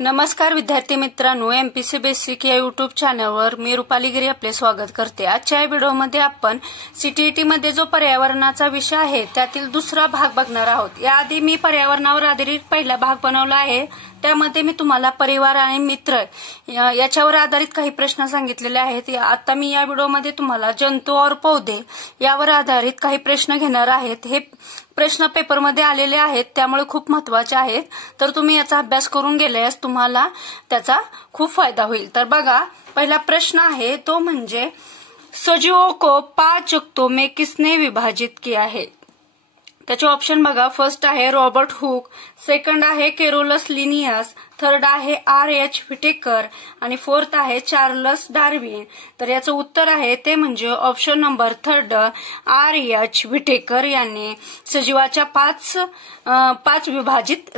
नमस्कार विद्यार्थी मित्रांनो, एमपीसी बेसिक या युट्यूब चॅनलवर मी रुपाली गिरी आपले स्वागत करते। आजच्या व्हिडिओमध्ये आपण सीटीईटी मध्ये जो पर्यावरणाचा विषय आहे त्यातील दुसरा भाग बघणार आहोत। याआधी मी पर्यावरणावर आधारित पहिला भाग बनवला आहे, त्यामध्ये मी तुम्हाला परिवार आणि मित्र याच्यावर आधारित काही प्रश्न सांगितलेले आहेत। आता मी या व्हिडिओमध्ये तुम्हाला जंतू और पौधे यावर आधारित काही प्रश्न घेणार आहेत। हे प्रश्न पेपरमध्ये आलेले आहेत, त्यामुळे खूप महत्त्वाचे आहेत, तर तुम्ही याचा अभ्यास करून गेल्यास तुम्हाला त्याचा खूप फायदा होईल। तर बघा, पहिला प्रश्न आहे तो म्हणजे सजीवों को 5 जगतों में किसने विभाजित किया है। त्याचे ऑप्शन बघा, फर्स्ट आहे रॉबर्ट हुक, सेकंड आहे केरोलस लिनियस, थर्ड आहे R.H. व्हिटेकर आणि फोर्थ आहे चार्लस डार्विन। तर याचं उत्तर आहे ते म्हणजे option number third, R.H. Whittaker यांनी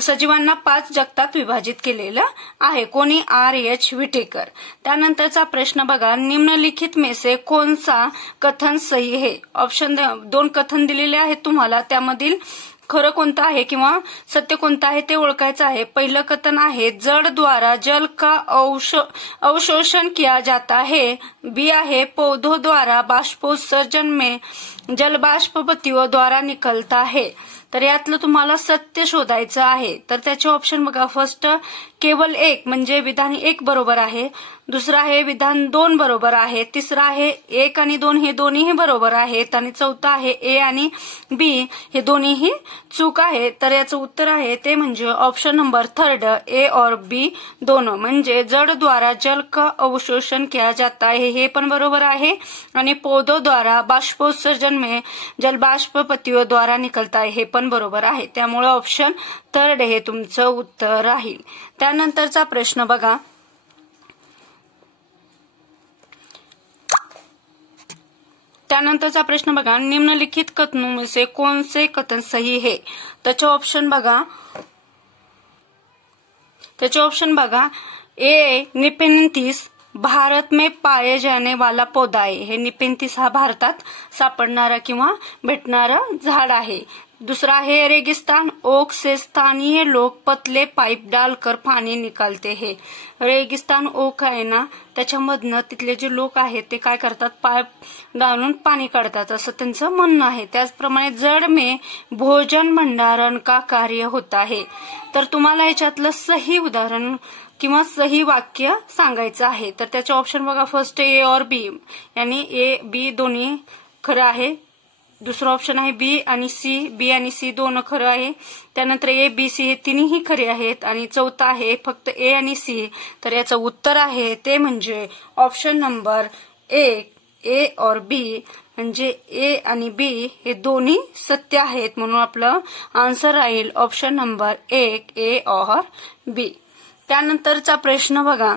सजीवांना 5 जगतात विभाजित केलेलं आहे। कोणी? R.H. व्हिटेकर। त्यानंतरचा प्रश्न बघा, निम्नलिखित में से कौन सा कथन सही है। ऑप्शन 2 कथन दिलेले आहेत तुम्हाला, त्यामधील खरं कोणतं आहे किंवा सत्य कोणतं आहे ते ओळखायचं आहे। पहिलं कथन आहे जड़ द्वारा जल का अवशोषण किया जाता है। बी आहे पौधों द्वारा बाष्पोत्सर्जन में जलबाष्प पत्तियों द्वारा निकलता है। तर यातलं तुम्हाला सत्य शोधायचं आहे। तर त्याचे ऑप्शन बघा, फर्स्ट केवल 1 म्हणजे विधान 1 बरोबर आहे, दुसरा आहे विधान 2 बरोबर आहे, तिसरा आहे 1 आणि 2 हे दोन्हीही बरोबर आहेत आणि चौथा आहे ए आणि बी हे दोन्हीही चूक आहे। तर याचं उत्तर आहे ते म्हणजे ऑप्शन नंबर थर्ड, ए और बी दोनों, म्हणजे जड़ द्वारा जल का अवशोषण किया जाता है हे पण बरोबर आहे आणि पौधों द्वारा बाष्पोत्सर्जन में जलबाष्प पत्तियों द्वारा निकलता है हे पण बरोबर आहे। त्यामुळे ऑप्शन थर्ड हे तुमचं उत्तर राहील। त्यानंतरचा प्रश्न बघा, निम्नलिखित कथनों में से कौन से कथन सही है। त्याचे ऑप्शन बघा, ए निपेंथिस भारत में पाए जाने वाला पौधा आहे। हे निपेंथिस हा भारतात सापडणारा किंवा भेटणारा झाड आहे। दूसरा है रेगिस्तान ओक से स्थानीय लोग पतले पाइप डालकर पानी निकालते हैं। रेगिस्तान ओक आहे ना, त्याच्यामधनं तिथले जे लोक आहेत ते काय करतात, पाईप डालून पाणी काढतात असं त्यांचं म्हणणं आहे। त्याचप्रमाणे जड़ में भोजन भंडारण का कार्य होता है। तर तुम्हाला याच्यातलं सही उदाहरण किंवा सही वाक्य सांगायचं आहे। तर त्याचे ऑप्शन बघा, फर्स्ट ए और बी, यानी ए बी दोन्ही खरं आहे, दुसरा ऑप्शन आहे बी आणि सी दोन खरं आहे, त्यानंतर ए बी सी हे तिन्ही खरे आहेत आणि चौथा आहे फक्त ए आणि सी। तर याचं उत्तर आहे ते म्हणजे ऑप्शन नंबर 1, ए और बी, म्हणजे ए आणि बी हे दोन्ही सत्य आहेत, म्हणून आपलं आन्सर राहील ऑप्शन नंबर 1, ए और बी। त्यानंतरचा प्रश्न बघा,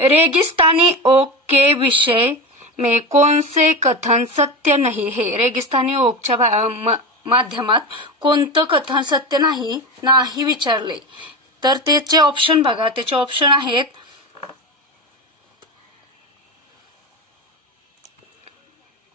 रेगिस्तानी ओक के विषय में कौन से कथन सत्य नहीं है। रेगिस्तानी ओकच्या माध्यमात कोणतं कथन सत्य नाही विचारले। तर त्याचे ऑप्शन बघा, त्याचे ऑप्शन आहेत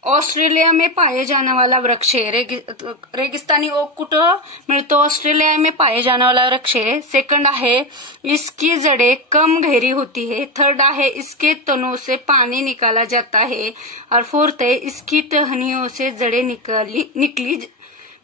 ऑस्ट्रेलिया में पाए जाने वाला वृक्ष है। रेगिस्तानी ओक कुठं मिळतो? ऑस्ट्रेलिया में पाए जाने वाला वृक्ष है। सेकंड आहे इसकी जड़ें कम गहरी होती है। थर्ड आहे इसके तनों से पानी निकाला जाता है और फोर्थ है इसकी टहनियों से जड़ें निकली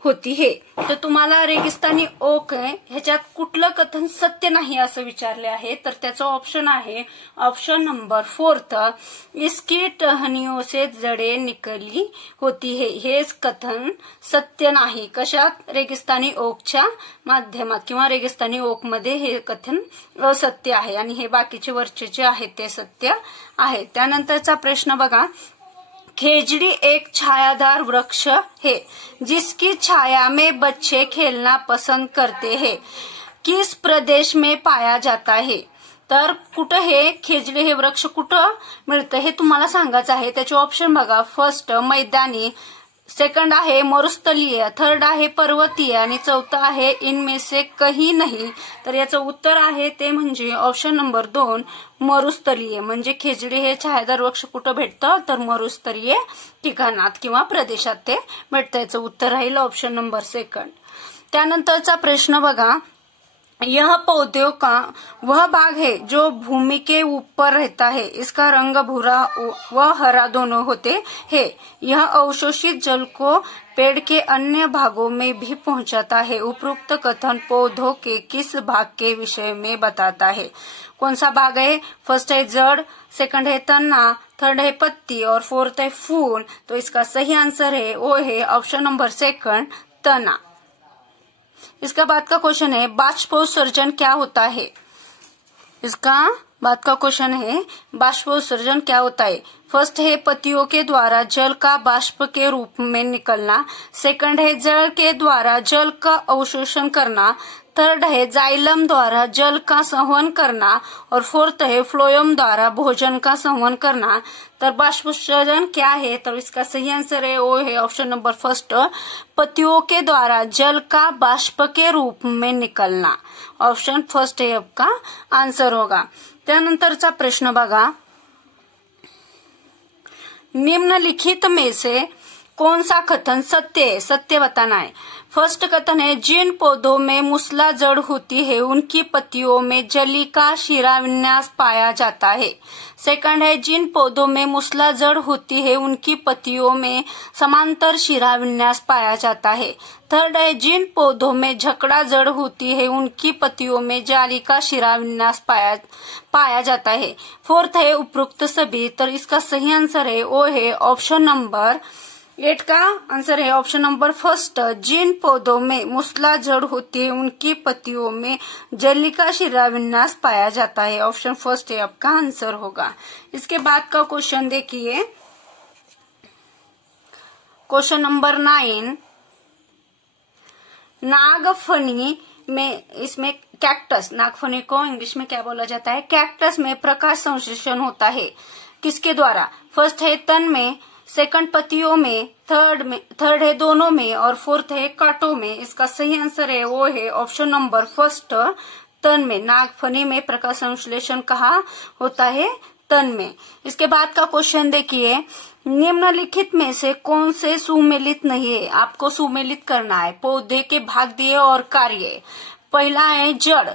होती है। तर तुम्हाला रेगिस्तानी ओक ह्याच्यात कुठलं कथन सत्य नाही असं विचारले आहे, तर त्याचं ऑप्शन आहे ऑप्शन नंबर 4, इसकी टहनियों से जड़ें निकली होती है। हेच कथन सत्य नाही। कशात? रेगिस्तानी ओकच्या माध्यमात किंवा रेगिस्तानी ओक मध्ये हे कथन असत्य आहे आणि हे बाकीचे वरचे जे आहेत ते सत्य आहे। त्यानंतरचा प्रश्न बघा, खेजड़ी एक छायादार वृक्ष है जिसकी छाया में बच्चे खेलना पसंद करते हैं। किस प्रदेश में पाया जाता है। तर कुठं हे खेजडी हे वृक्ष कुठं मिळतं हे तुम्हाला सांगायचं आहे। त्याचे ऑप्शन बघा, फर्स्ट मैदानी, सेकंड आहे मरुस्थलीय, थर्ड आहे पर्वतीय आणि चौथा आहे इनमें से कहीं नहीं। तर याचं उत्तर आहे ते म्हणजे ऑप्शन नंबर 2, मरुस्थलीय, म्हणजे खेजडी हे छायादार वृक्ष कुठं भेटतं, तर मरुस्थलीय ठिकाणात किंवा प्रदेशात ते भेटतं। याचं उत्तर राहील ऑप्शन नंबर 2। त्यानंतरचा प्रश्न बघा, यह पौधों का वह भाग है जो भूमि के ऊपर रहता है। इसका रंग भूरा व हरा दोनों होते हैं। यह अवशोषित जल को पेड़ के अन्य भागों में भी पहुंचाता है। उपरोक्त कथन पौधों के किस भाग के विषय में बताता है? कौन सा भाग है? फर्स्ट है जड़, सेकंड है तना, थर्ड है पत्ती और फोर्थ है फूल। तो इसका सही आंसर है वो है ऑप्शन नंबर सेकंड, तना। इसका बाद का क्वेश्चन है बाष्पोत्सर्जन क्या होता है? इसका बाद का क्वेश्चन है बाष्पोत्सर्जन क्या होता है? फर्स्ट है पत्तियों के द्वारा जल का बाष्प के रूप में निकलना, सेकंड है जल के द्वारा जल का अवशोषण करना, थर्ड है जाइलम द्वारा जल का संवहन करना और फोर्थ है फ्लोएम द्वारा भोजन का संवहन करना। तो बाष्पोत्सर्जन क्या है? तो इसका सही आंसर है वो है ऑप्शन नंबर फर्स्ट, पत्तियों के द्वारा जल का बाष्प के रूप में निकलना। ऑप्शन फर्स्ट है आपका आंसर होगा। त्यानंतरचा प्रश्न बघा, निम्नलिखित में से कौन सा कथन सत्य है? सत्य बताना है। फर्स्ट कथन है जिन पौधों में मूसला जड़ होती है उनकी पत्तियों में जली का शिराविन्यास पाया जाता है। सेकंड है जिन पौधों में मूसला जड़ होती है उनकी पत्तियों में समांतर शिराविन्यास पाया जाता है। थर्ड है जिन पौधों में झकड़ा जड़ होती है उनकी पत्तियों में जाली का शिराविन्यास पाया जाता है। फोर्थ है उपरोक्त सभी। तो इसका सही आंसर है वो है ऑप्शन नंबर 8 का आंसर है ऑप्शन नंबर फर्स्ट, जिन पौधों में मूसला जड़ होती है उनकी पत्तियों में जली का शिराविन्यास पाया जाता है। ऑप्शन फर्स्ट है आपका आंसर होगा। इसके बाद का क्वेश्चन देखिए, क्वेश्चन नंबर 9, नागफनी में इसमें कैक्टस, नागफनी को इंग्लिश में क्या बोला जाता है? कैक्टस में प्रकाश संश्लेषण होता है किसके द्वारा? फर्स्ट है तन में, सेकंड पत्तियों में, थर्ड है दोनों में और फोर्थ है कांटों में। इसका सही आंसर है वो है ऑप्शन नंबर फर्स्ट, तन में। नागफनी में प्रकाश संश्लेषण कहाँ होता है? तन में। इसके बाद का क्वेश्चन देखिए, निम्नलिखित में से कौन से सुमेलित नहीं है? आपको सुमेलित करना है। पौधे के भाग दिए और कार्य। पहला है जड़,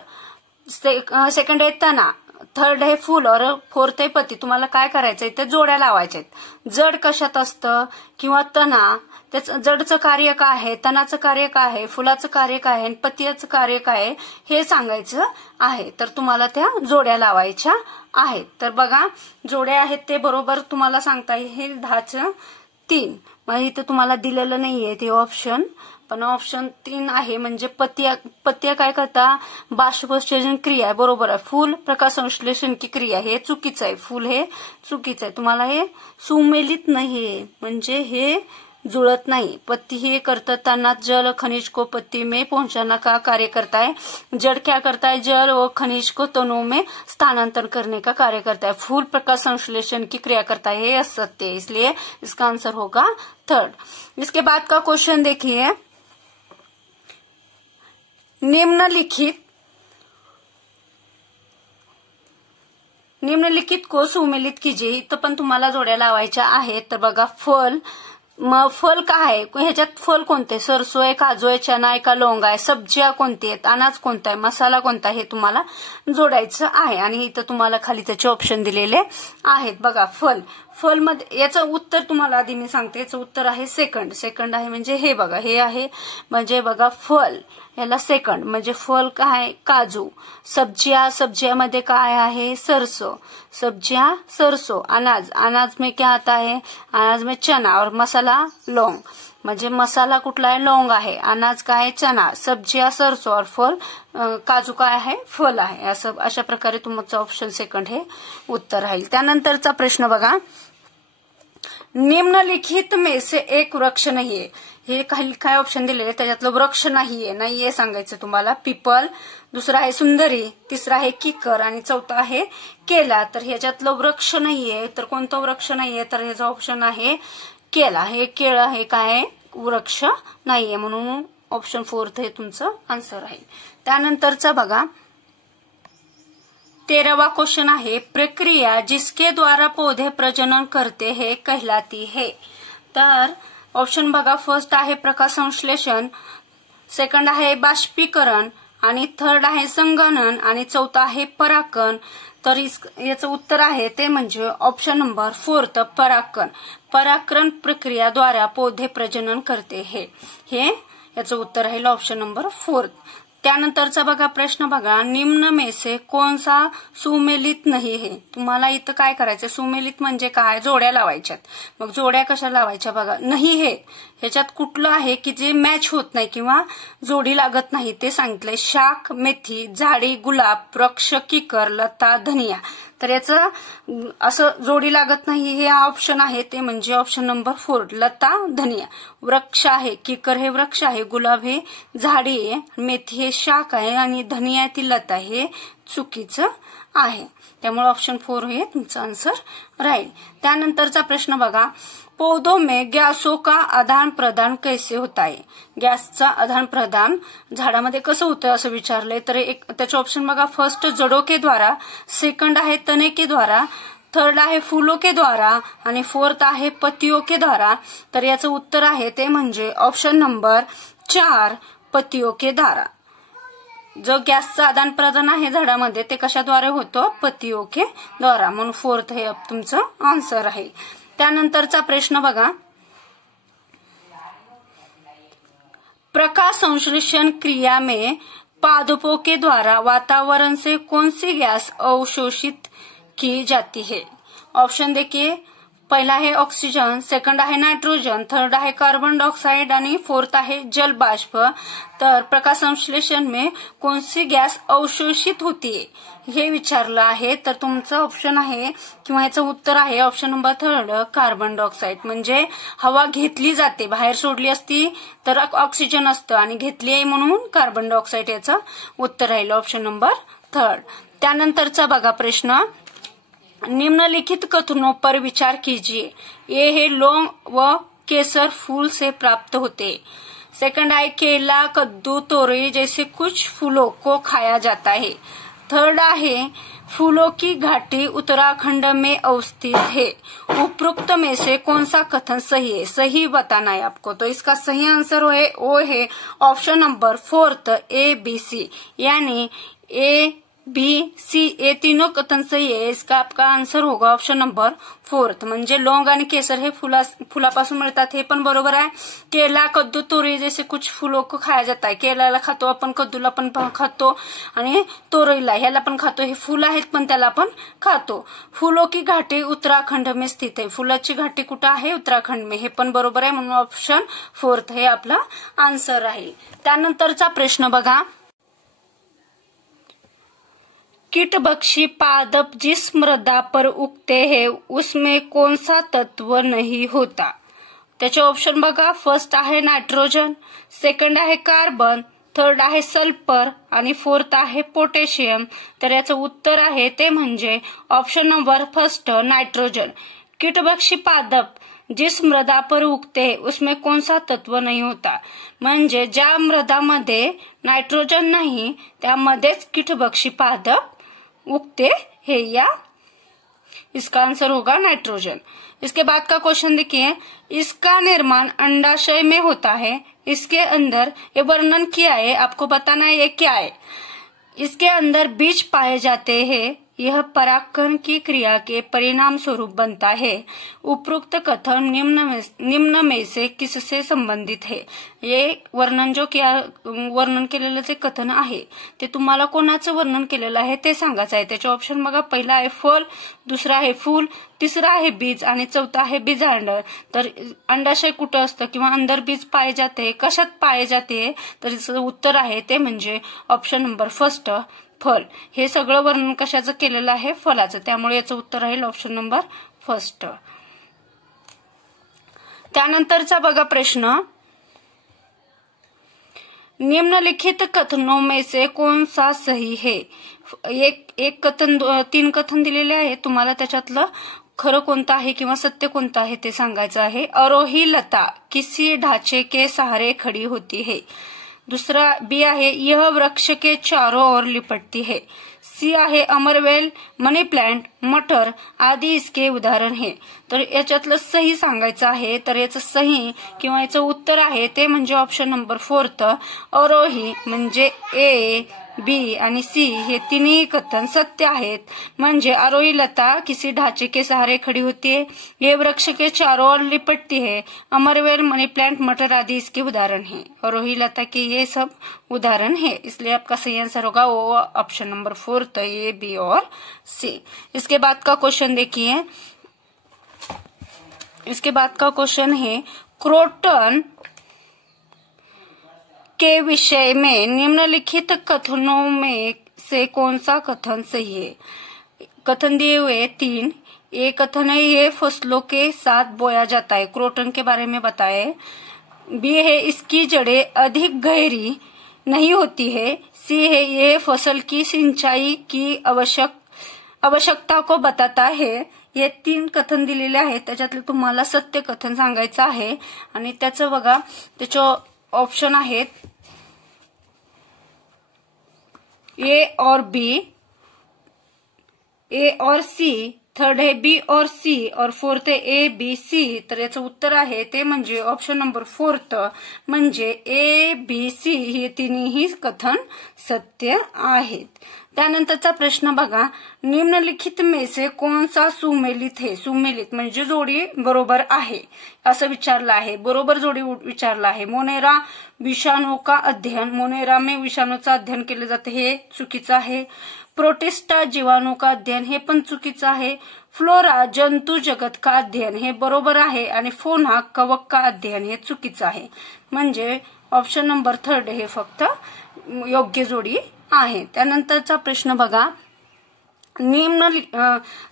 सेकंड है तना, थर्ड आहे फुल और फोर्थ आहे पत्ती. तुम्हाला काय करायचंय ते जोड्या लावायच्या आहेत. जड कशात असतं किंवा तना, त्याचं जडचं कार्य काय आहे, तणाचं कार्य काय आहे, फुलाचं कार्य काय आहे आणि पत्त्याचं कार्य काय आहे हे सांगायचं आहे. तर तुम्हाला त्या जोड्या लावायच्या आहेत. तर बघा जोड्या आहेत ते बरोबर तुम्हाला सांगता येईल 10/3. म्हणजे इथे तुम्हाला दिलेलं नाहीये ते ऑप्शन, पण ऑप्शन 3 आहे. म्हणजे पत्त्या काय करता, बाष्पोत्सर्जन क्रिया आहे, बरोबर आहे. फूल प्रकाश संश्लेषण की क्रिया, हे चुकीचं आहे. फूल हे चुकीचं आहे. तुम्हाला हे सुमेलित नाहीये, म्हणजे हे जुळत नहीं. पत्ती ही करता तना जल खनिज को पत्ती में पहुंचाना का कार्य करता है. जड़ क्या करता है, जल और खनिज को तनों में स्थानांतरण करने का कार्य करता है. फूल प्रकाश संश्लेषण की क्रिया करता है, ये असत्य है, इसलिए इसका आंसर होगा 3rd. इसके बाद का क्वेश्चन देखिए, निम्नलिखित को सुमेलित कीजिए. इथं पण तुम्हाला जोड्या लावायच्या आहेत. तर बघा फल काय आहे, ह्याच्यात फल कोणते, सरसो आहे, काजू आहे, चना आहे का लवंग आहे, सब्जिया कोणती आहेत, अनाज कोणता आहे, मसाला कोणता आहे, हे तुम्हाला जोडायचं आहे. आणि इथं तुम्हाला खाली त्याचे ऑप्शन दिलेले आहेत. बघा फल मध्ये याचं उत्तर तुम्हाला आधी मी सांगते. याचं उत्तर आहे सेकंड आहे. म्हणजे हे बघा हे आहे, म्हणजे बघा फल याला सेकंड, म्हणजे फल काय, काजू. सब्जियामध्ये काय आहे, सरसो. सब्जिया सरसो. अनाज में क्या आता है, अनाज में चना और मसाला लौंग. म्हणजे मसाला कुठला आहे, लौंग आहे. अनाज काय आहे, चना. सब्जिया सरसो और फल काजू काय आहे, फल आहे. असं अशा प्रकारे तुमचं ऑप्शन सेकंड हे उत्तर राहील. त्यानंतरचा प्रश्न बघा, निम्नलिखित में से एक वृक्ष नाहीये. हे काही काय ऑप्शन दिलेले त्याच्यातलं वृक्ष नाहीये सांगायचं तुम्हाला. पिपल, दुसरा आहे सुंदरी, तिसरा आहे किकर आणि चौथा आहे केला. तर ह्याच्यातलं वृक्ष नाहीये, तर कोणतं वृक्ष नाहीये, तर ह्याचा ऑप्शन आहे केला. हे केळं हे काय वृक्ष नाहीये, म्हणून ऑप्शन 4th हे तुमचं आन्सर आहे. त्यानंतरचा बघा 13वां क्वेश्चन आहे, प्रक्रिया जिसके द्वारा पौधे प्रजनन करते हैं कहलाती है. तर ऑप्शन बघा, फर्स्ट आहे प्रकाश संश्लेषण, सेकंड आहे बाष्पीकरण आणि थर्ड आहे संगणन आणि चौथा आहे परागकण। तर याचं उत्तर आहे ते म्हणजे ऑप्शन नंबर 4 परागकण। परागकण प्रक्रियाद्वारे पौधे प्रजनन करते हे याचं उत्तर आहे ऑप्शन नंबर 4। त्यानंतरचा बघा प्रश्न बघा, निम्न में से कौन सा सुमेलित नहीं है। तुम्हाला इथं काय करायचं, सुमेलित म्हणजे काय, जोड्या लावायच्यात। मग जोड्या कशा लावायच्या बघा, नाही हे ह्याच्यात कुठलं आहे की जे मॅच होत नाही किंवा जोडी लागत नाही ते सांगितलंय। शाक, मेथी, झाडी, गुलाब, वृक्ष, किकर, लता, धनिया। तर याचं असं जोडी लागत नाही हे ऑप्शन आहे ते म्हणजे ऑप्शन नंबर 4 लता, धनिया। वृक्ष आहे, किकर हे वृक्ष आहे, गुलाब हे झाडी आहे, मेथी हे शाक आहे आणि धनिया ती लता हे चुकीचं आहे। त्यामुळे ऑप्शन 4 हे तुमचं आन्सर राहील। त्यानंतरचा प्रश्न बघा, पौधों में गैसों का आदान प्रदान कैसे होता है। गॅसचा आदान प्रदान झाडामध्ये कसं होतं असं विचारलंय। तर एक त्याचे ऑप्शन बघा, फर्स्ट जड़ों के द्वारा, सेकंड आहे तने के द्वारा, थर्ड आहे फूलों के द्वारा आणि फोर्थ आहे पत्तियों के द्वारा। तर याचं उत्तर आहे ते म्हणजे ऑप्शन नंबर 4 पत्तियों के द्वारा। जो गॅसचं आदान प्रदान आहे झाडामध्ये ते कशाद्वारे होतं, पत्तियों के द्वारा, म्हणून 4 हे तुमचं आन्सर आहे। त्यानंतरचा प्रश्न बघा, प्रकाश संश्लेषण क्रिया में पादपों के द्वारा वातावरण से कौन सी गैस अवशोषित की जाती है। ऑप्शन देखिए, पहिला आहे ऑक्सिजन, सेकंड आहे नायट्रोजन, थर्ड आहे कार्बन डायऑक्साइड आणि फोर्थ आहे जल बाष्प। तर प्रकाश संश्लेषण में कौन सी गैस अवशोषित होती है हे विचारलं आहे। तर तुमचं ऑप्शन आहे किंवा याचं उत्तर आहे ऑप्शन नंबर 3 कार्बन डायऑक्साइड। म्हणजे हवा घेतली जाते, बाहेर सोडली असती तर ऑक्सिजन असतं आणि घेतली आहे म्हणून कार्बन डायऑक्साइड याचं उत्तर राहील ऑप्शन नंबर 3। त्यानंतरचा बघा प्रश्न, निम्नलिखित कथनों पर विचार कीजिए। ये है लौंग व केसर फूल से प्राप्त होते। सेकंड है केला, कद्दू, तोरई जैसे कुछ फूलों को खाया जाता है। थर्ड है फूलों की घाटी उत्तराखंड में अवस्थित है। उपरोक्त में से कौन सा कथन सही है, सही बताना है आपको। तो इसका सही आंसर वो है ऑप्शन नंबर 4 ABC, यानी A B C ये तीनों कथन सही है। इसका आपका आंसर होगा ऑप्शन नंबर 4। म्हणजे लौंग आणि केसर हे फुलापासून मिळतात हे पण बरोबर आहे। केला, कद्दू, तोरई जैसे कुछ फूलों को खाया जाता है। केलाला खातो आपण, कद्दूला पण खातो आणि तोरईला ह्याला पण खातो। हे फुल आहेत पण त्याला पण खातो। फूलों की घाटी उत्तराखंड में स्थित है। फुलाची घाटी कुठे आहे, उत्तराखंड में, हे पण बरोबर आहे म्हणून ऑप्शन 4 हे आपला आन्सर राहील। त्यानंतरचा प्रश्न बघा, कीटभक्षी पादप जिस मृदा पर उगते हैं उसमें कौन सा तत्व नहीं होता। त्याचे ऑप्शन बघा, फर्स्ट आहे नायट्रोजन, सेकंड आहे कार्बन, थर्ड आहे सल्फर आणि फोर्थ आहे पोटॅशियम। तर याचं उत्तर आहे ते म्हणजे ऑप्शन नंबर 1 नायट्रोजन। कीटभक्षी पादप जिस मृदा पर उगते उसमें कौन सा तत्व नहीं होता। म्हणजे ज्या मृदामध्ये नायट्रोजन नाही त्यामध्येच कीटभक्षी पादप उगते है, या इसका आंसर होगा नाइट्रोजन। इसके बाद का क्वेश्चन देखिए, इसका निर्माण अंडाशय में होता है। इसके अंदर ये वर्णन किया है, आपको बताना है ये क्या है। इसके अंदर बीज पाए जाते हैं, यह परागकण की क्रिया के परिणाम स्वरूप बनता है। उपरोक्त कथन निम्न में से किससे संबंधित है। ये वर्णन वर्णन केलेलं जे कथन आहे ते तुम्हाला कोणाचं वर्णन केलेलं आहे ते सांगायचं आहे। त्याचे ऑप्शन बघा, पहिला आहे फल, दुसरा आहे फूल, तिसरा आहे बीज आणि चौथा आहे बीजांड। तर अंडाशय कुठं असतं किंवा अंदर बीज पाए जाते, कशात पाए जाते, तर उत्तर आहे ते म्हणजे ऑप्शन नंबर 1 फल। हे सगळं वर्णन कशाचं केलेलं आहे, फलाचं, त्यामुळे याचं उत्तर राहील ऑप्शन नंबर 1। त्यानंतरचा बघा प्रश्न, निम्नलिखित कथनों में से कौन सा सही है। एक कथन, 3 कथन दिलेले आहे, तुम्हाला त्याच्यातलं खरं कोणतं आहे किंवा सत्य कोणतं आहे ते सांगायचं आहे। आरोही लता किसी ढांचे के सहारे खड़ी होती है। दूसरा बी आहे, यह वृक्ष के चारों ओर लिपटती है। सी आहे अमरवेल, मनी प्लांट, मटर आदि इसके उदाहरण है। तर याच्यातलं सही सांगायचं आहे, तर याचं सही किंवा याचं उत्तर आहे ते म्हणजे ऑप्शन नंबर 4 अरोही म्हणजे ए, बी आणि सी हे तिन्ही कथन सत्य आहेत। म्हणजे आरोही लता किसी ढांचे के सहारे खड़ी होती है, ये वृक्ष के चारों ओर लिपटती है, अमरवेल, मनी प्लांट, मटर आदि इसके उदाहरण है। आरोही लता के ये सब उदाहरण है, इसलिए आपका सही आंसर होगा वो ऑप्शन नंबर 4 ए, बी और सी। इसके बाद का क्वेश्चन देखिए, इसके बाद का क्वेश्चन है क्रोटन के विषय में निम्नलिखित कथनों में से कौन सा कथन सही है। कथन दिए हुए 3। ये कथन है ये फसलों के साथ बोया जाता है, क्रोटन के बारे में बताए। बी है इसकी जड़ें अधिक गहरी नहीं होती है। सी है ये फसल की सिंचाई की आवश्यकता को बताता है। हे 3 कथन दिलेले आहेत, त्याच्यातले तुम्हाला सत्य कथन सांगायचं आहे आणि त्याचं बघा त्याचे ऑप्शन आहेत ए और बी, ए और सी, थर्ड है बी और सी और फोर्थ है ए, बी, सी। तर याचं उत्तर आहे ते म्हणजे ऑप्शन नंबर 4 म्हणजे ए, बी, सी हे तिन्ही कथन सत्य आहेत। त्यानंतरचा प्रश्न बघा, निम्नलिखित में से कौन सा सुमेलित है। सुमेलित म्हणजे जोडी बरोबर आहे असं विचारलं आहे, बरोबर जोडी विचारलं आहे। मोनेरा विषाणू का अध्ययन, मोनेरा में विषाणूचं अध्ययन केलं जाते हे चुकीचं आहे। प्रोटिस्टा जीवाणू का अध्ययन हे पण चुकीचं आहे। फ्लोरा जंतु जगत का अध्ययन हे बरोबर आहे आणि फोना कवक का अध्ययन हे चुकीचं आहे। म्हणजे ऑप्शन नंबर 3 हे फक्त योग्य जोडी आहे। त्यानंतरचा प्रश्न बघा,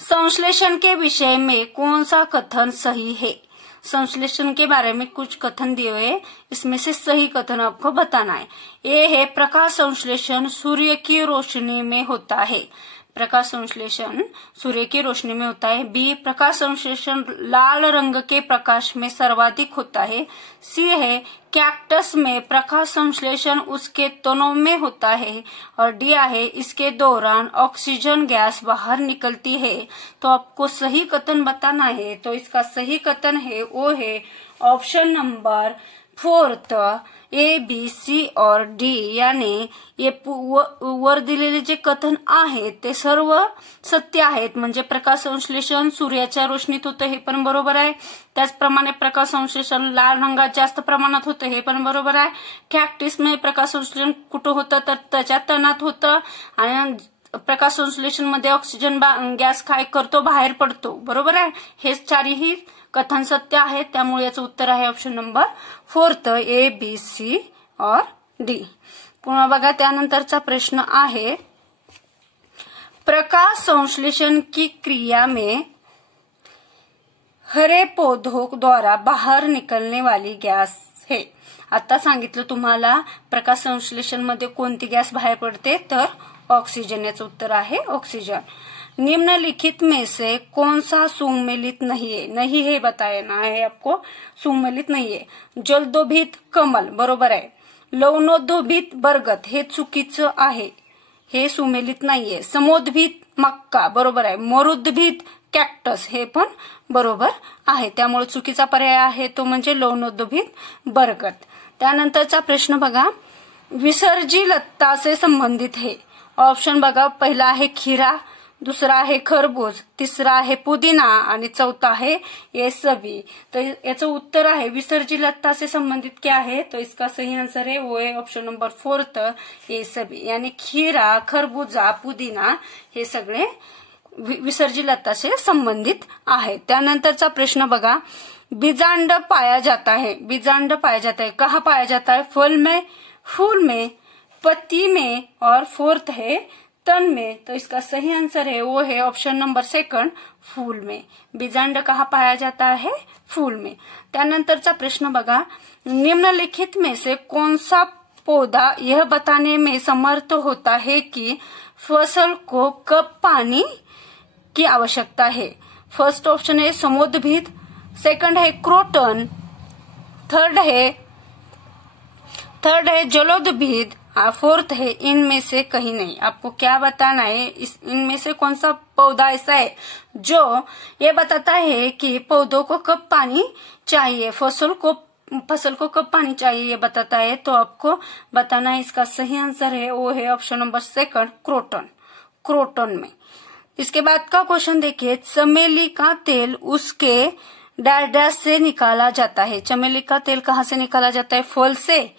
संश्लेषण के विषय में कौन सा कथन सही है। संश्लेषण के बारे में कुछ कथन दिए हुए, इसमें से सही कथन आपको बताना है। ए है प्रकाश संश्लेषण सूर्य की रोशनी में होता है, प्रकाश संश्लेषण सूर्य की रोशनी में होता है। बी प्रकाश संश्लेषण लाल रंग के प्रकाश में सर्वाधिक होता है। सी है कैक्टस में प्रकाश संश्लेषण उसके तनों में होता है और डी है इसके दौरान ऑक्सीजन गैस बाहर निकलती है। तो आपको सही कथन बताना है, तो इसका सही कथन है वो है option number 4 A, B, C और डी। यानी ये वर दिलेले जे कथन आहेत ते सर्व सत्य आहेत। म्हणजे प्रकाश संश्लेषण सूर्याच्या रोशनीत होतं हे पण बरोबर आहे, त्याचप्रमाणे प्रकाश संश्लेषण लाल रंगात जास्त प्रमाणात होतं हे पण बरोबर आहे। कॅक्टिस मध्ये प्रकाश संश्लेषण कुठं होतं तर त्याच्या तणात होतं आणि प्रकाश संश्लेषण मध्ये ऑक्सिजन गॅस काय करतो बाहेर पडतो, बरोबर आहे। हे चारही कथन सत्य आहे, त्यामुळे याचं उत्तर आहे option number 4 A, B, C और डी। पुन्हा बघा त्यानंतरचा प्रश्न आहे, प्रकाश संश्लेषण की क्रिया में हरे पौधों द्वारा बाहर निकलने वाली गैस है। आता सांगितलं तुम्हाला प्रकाश संश्लेषण मध्ये कोणती गॅस बाहेर पडते तर ऑक्सीजन, याचं उत्तर आहे ऑक्सीजन। निम्नलिखित में से कौन सा सुमेलित नहीं है, नहीं है बताना है आपको, सुमेलित नहीं है। जलदोभित कमल बरोबर आहे, लवणोद्भित बरगद हे चुकीचं आहे, हे सुमेलित नाहीये। समोद्भित मक्का बरोबर आहे, मरुद्भित कॅक्टस हे पण बरोबर आहे, त्यामुळे चुकीचा पर्याय आहे तो म्हणजे लवणोद्भित बरगद। त्यानंतरचा प्रश्न बघा, विसर्जी लता से संबंधित है। ऑप्शन बघा, पहिला आहे खीरा, दूसरा है खरबूज, तीसरा है पुदीना आणि चौथा है ये सभी। तो याचं उत्तर आहे विसर्जी लता से संबंधित क्या है, तो इसका सही आंसर है वो है ऑप्शन नंबर 4 ये सभी। यानी खीरा, खरबूजा, पुदीना हे सगळे विसर्जी लता से संबंधित आहे। त्यानंतरचा प्रश्न बघा, बीजांड पाया जाता है, बीजांड पाया जाता है कहाँ पाया जाता है, फल में, फूल में, पत्ती में और फोर्थ है तन में। तो इसका सही आंसर है वो है ऑप्शन नंबर 2 फूल में। बीजांड कहाँ पाया जाता है, फूल में। त्यानंतरचा प्रश्न बघा, निम्नलिखित में से कौन सा पौधा यह बताने में समर्थ होता है कि फसल को कब पानी की आवश्यकता है। फर्स्ट ऑप्शन है समोद्भिद, सेकंड है क्रोटन, थर्ड है जलोद्भिद फोर्थ है इनमें से कहीं नहीं। आपको क्या बताना है, इनमें से कौन सा पौधा ऐसा है जो ये बताता है कि पौधों को कब पानी चाहिए, फसल को कब पानी चाहिए ये बताता है। तो आपको बताना है, इसका सही आंसर है वो है ऑप्शन नंबर सेकंड, क्रोटन में। इसके बाद का क्वेश्चन देखिए, चमेली का तेल उसके डैश से निकाला जाता है। चमेली का तेल कहाँ से निकाला जाता है, फल से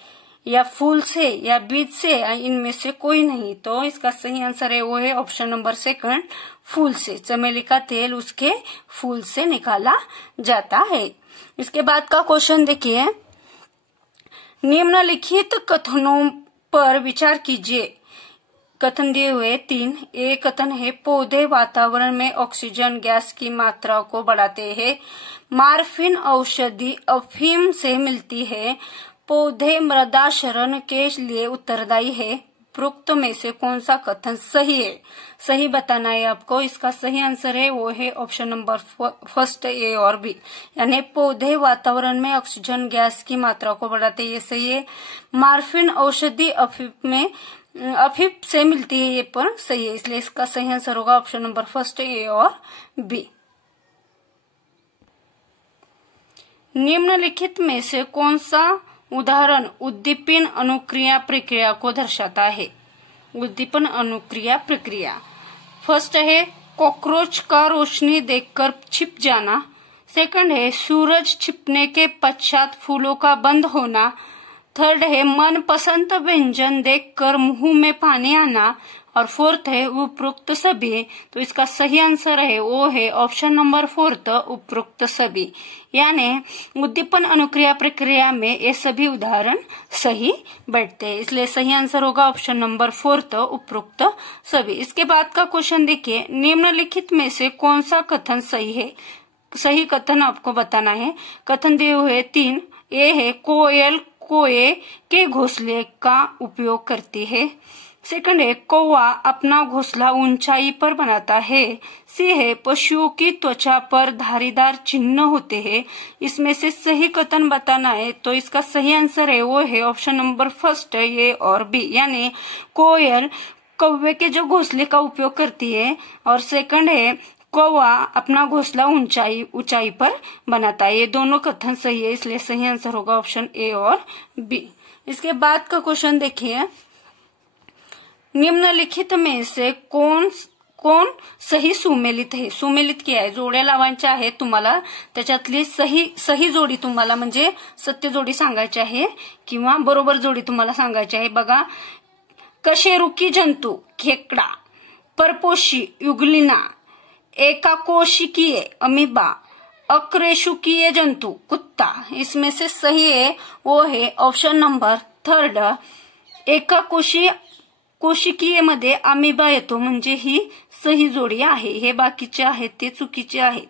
या फूल से या बीज से, इनमें से कोई नहीं। तो इसका सही आंसर है वो है ऑप्शन नंबर सेकंड, फूल से। चमेली का तेल उसके फूल से निकाला जाता है। इसके बाद का क्वेश्चन देखिए, निम्नलिखित कथनों पर विचार कीजिए। कथन दिए हुए 3। ए कथन है, पौधे वातावरण में ऑक्सीजन गैस की मात्रा को बढ़ाते हैं। मार्फिन औषधि अफीम से मिलती है। पौधे मृदा क्षरण के लिए उत्तरदायी है। उपरोक्त में से कौन सा कथन सही है, सही बताना है आपको। इसका सही आंसर है वो है ऑप्शन नंबर फर्स्ट, ए और बी, यानी पौधे वातावरण में ऑक्सीजन गैस की मात्रा को बढ़ाते हैं, ये सही है। मार्फिन औषधि अफीम से मिलती है, ये पर सही है, इसलिए इसका सही आंसर होगा ऑप्शन नंबर फर्स्ट, ए और बी। निम्नलिखित में से कौन सा उदाहरण उद्दीपन अनुक्रिया प्रक्रिया को दर्शाता है। उद्दीपन अनुक्रिया प्रक्रिया, फर्स्ट है कॉकरोच का रोशनी देखकर छिप जाना। सेकंड है सूरज छिपने के पश्चात फूलों का बंद होना। थर्ड है मनपसंद व्यंजन देखकर मुंह में पानी आना। और फोर्थ है उपरोक्त सभी। तो इसका सही आंसर है वो है ऑप्शन नंबर फोर्थ, उपरोक्त सभी, यानी उद्दीपन अनुक्रिया प्रक्रिया में ये सभी उदाहरण सही बैठते हैं, इसलिए सही आंसर होगा ऑप्शन नंबर फोर्थ, उपरोक्त सभी। इसके बाद का क्वेश्चन देखिए, निम्नलिखित में से कौन सा कथन सही है, सही कथन आपको बताना है। कथन दिए हुए 3। ए है कोयल कोए के घोंसले का उपयोग करती है। सेकंड है कौवा अपना घोंसला ऊंचाई पर बनाता है। सी है पशुओं की त्वचा पर धारीदार चिन्ह होते हैं। इसमें से सही कथन बताना है, तो इसका सही आंसर है वो है ऑप्शन नंबर फर्स्ट, ए और बी, यानी कोयल कौवे के जो घोंसले का उपयोग करती है। और सेकंड है कौवा अपना घोंसला ऊंचाई पर बनाता है, ये दोनों कथन सही है, इसलिए सही आंसर होगा ऑप्शन ए और बी। इसके बाद का क्वेश्चन देखिए, निम्नलिखित में से कोण सही सुमेलित आहे. सुमेलित की आहे, जोड्या लावायच्या आहेत तुम्हाला, त्याच्यातली सही जोडी तुम्हाला म्हणजे सत्य जोडी सांगायची आहे किंवा बरोबर जोडी तुम्हाला सांगायची आहे. बघा, कशेरुकी जंतु खेकडा, परपोषी युगलिना, एकाकोशिकीय अमीबा, अक्रेशुकीय जंतु कुत्ता. इसमें से सही है वो है ऑप्शन नंबर थर्ड. एकाकोशिकीय मध्ये अमीबा येतो, म्हणजे ही सही जोडी आहे. हे बाकीचे आहेत ते चुकीचे आहेत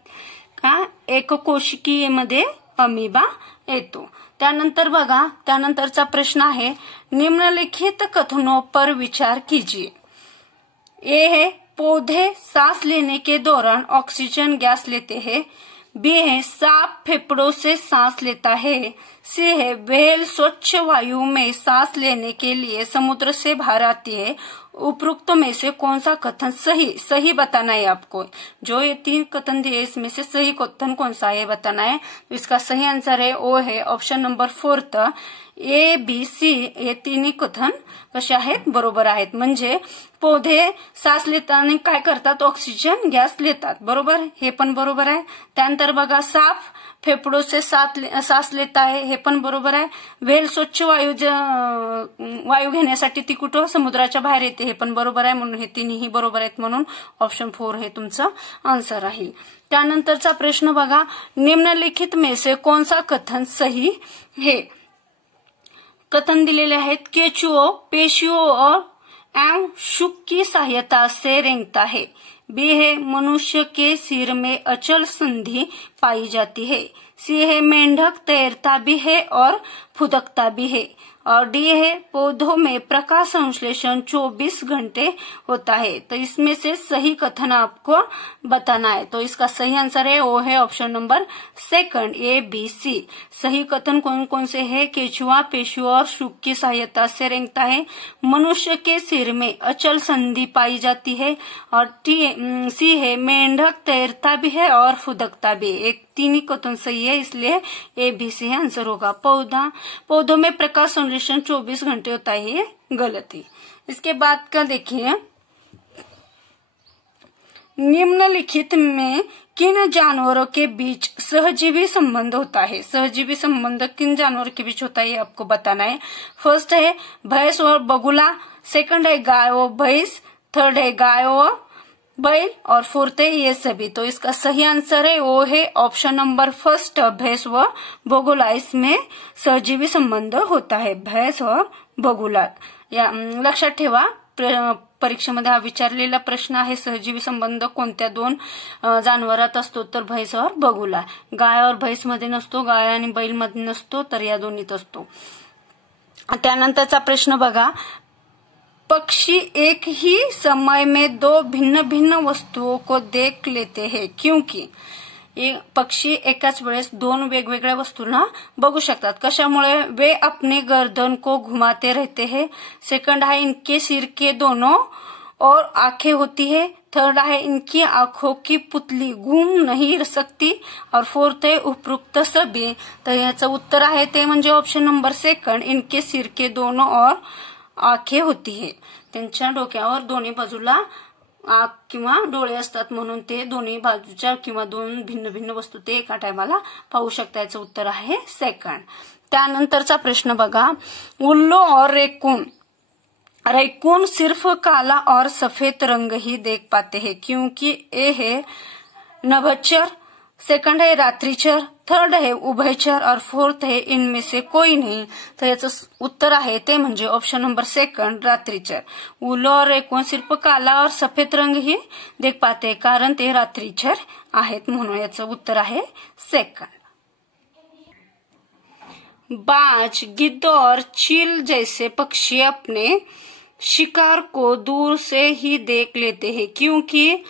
का. एककोशिकीय मध्ये अमीबा येतो. त्यानंतर बघा, त्यानंतरचा प्रश्न आहे, निम्नलिखित कथनों पर विचार कीजिए. ए है पौधे सांस लेने के दौरान ऑक्सीजन गैस लेते हैं. बी है सांप फेफड़ों से सांस लेता है. सी है व्हेल स्वच्छ वायु में सांस लेने के लिए समुद्र से बाहर आती है. उपरोक्त में से कौन सा कथन सही बताना है आपको. जो ये 3 कथन दिए इसमें से सही कथन कौन सा है बताना है. तो इसका सही आंसर है ओ है option number 4. A B C हे 3 कथन कसे आहेत, बरोबर आहेत. म्हणजे पौधे सांस लेताना काय करतात, ऑक्सिजन गॅस लेतात, बरोबर, हे पण बरोबर आहे. त्यानंतर बघा, साप फेफड़ों से सांस लेता है, हे पण बरोबर आहे. व्हेल स्वच्छ वायू घेण्यासाठी ती कुठं समुद्राच्या बाहेर येते, हे पण बरोबर आहे. म्हणून हे 3ही बरोबर आहेत, म्हणून ऑप्शन 4 हे तुमचं आन्सर राहील. त्यानंतरचा प्रश्न बघा, निम्नलिखित में से कौन सा कथन सही है. कथन दिलेले आहेत, केचुओ पेशियों और शुक की सहायता से रेंगता है. बी है मनुष्य के सिर में अचल संधि पाई जाती है. सी है मेंढक तैरता भी है और फुदकता भी है। और डी है पौधों में प्रकाश संश्लेषण 24 घंटे होता है। तो इसमें से सही कथन आपको बताना है। तो इसका सही आंसर है वो है option number second, A B C. सही कथन कौन कौन से है? केचुआ पेशु और शुक की सहायता से रेंगता है, मनुष्य के सिर में अचल संधि पाई जाती है, और सी है मेंढक तैरता भी है और फुदकता भी। एक तीन ही कथन सही है, इसलिए ए बी सी आंसर होगा। पौधों में प्रकाश संश्लेषण 24 घंटे होता है, ये गलत है। इसके बाद का देखिए, निम्नलिखित में किन जानवरों के बीच सहजीवी संबंध होता है? सहजीवी संबंध किन जानवरों के बीच होता है, ये आपको बताना है। फर्स्ट है भैंस और बगुला, सेकंड है गाय और भैंस, थर्ड है गाय और बैल, और फोर्थ है ये सभी। तो इसका सही आंसर है वो है ऑप्शन नंबर फर्स्ट, भैंस व बगुला। इसमें सहजीवी संबंध होता है, भैंस और बगुला। या लक्षात ठेवा, परीक्षेमध्ये हा विचारलेला प्रश्न आहे, सहजीवी संबंध कोणत्या दोन जानवरात असतो? तर म्हैस और बगुला। गाय और म्हैस मध्ये नसतो, गाय आणि बैल मध्ये नसतो, तर या दोन्हीत असतो। त्यानंतरचा प्रश्न बघा, पक्षी एक ही समय में दो भिन्न भिन्न वस्तुओं को देख लेते हैं क्योंकि? पक्षी एकाच वेळेस दोन वेगवेगळ्या वस्तूंना बघू शकतात, कशामुळे? वे अपने गर्दन को घुमाते रहते हैं। सेकंड है इनके सिर के दोनों और आंखें होती है। थर्ड है इनकी आंखों की पुतली घूम नहीं सकती, और फोर्थ है उपरोक्त सभी। तर याचं उत्तर आहे ते म्हणजे ऑप्शन नंबर सेकंड, इनके सिर के दोनों और आंखें होती है। त्यांच्या डोक्यावर दोन्ही बाजूला आंख किंवा डोळे असतात, म्हणून ते दोन्ही बाजूच्या किंवा दोन भिन्न भिन्न वस्तू ते एका टायमाला पाहू शकता। याचं उत्तर आहे सेकंड। त्यानंतरचा प्रश्न बघा, उल्लू और रैकून सिर्फ काला और सफेद रंग ही देख पाते हैं क्योंकि? ए है नभचर, सेकंड है रात्रीचर, थर्ड है उभयचर, और फोर्थ है इनमें से कोई नहीं। तर याचं उत्तर आहे ते म्हणजे ऑप्शन नंबर सेकंड, रात्रीचर। उल्लू और रैकून सिर्फ काला और सफेद रंग ही देख पाते हैं, कारण ते रात्रीचर आहेत, म्हणून याचं उत्तर आहे सेकंड। बाज, गिद्ध और चील जैसे पक्षी अपने शिकार को दूर से ही देख लेते हैं क्योंकि?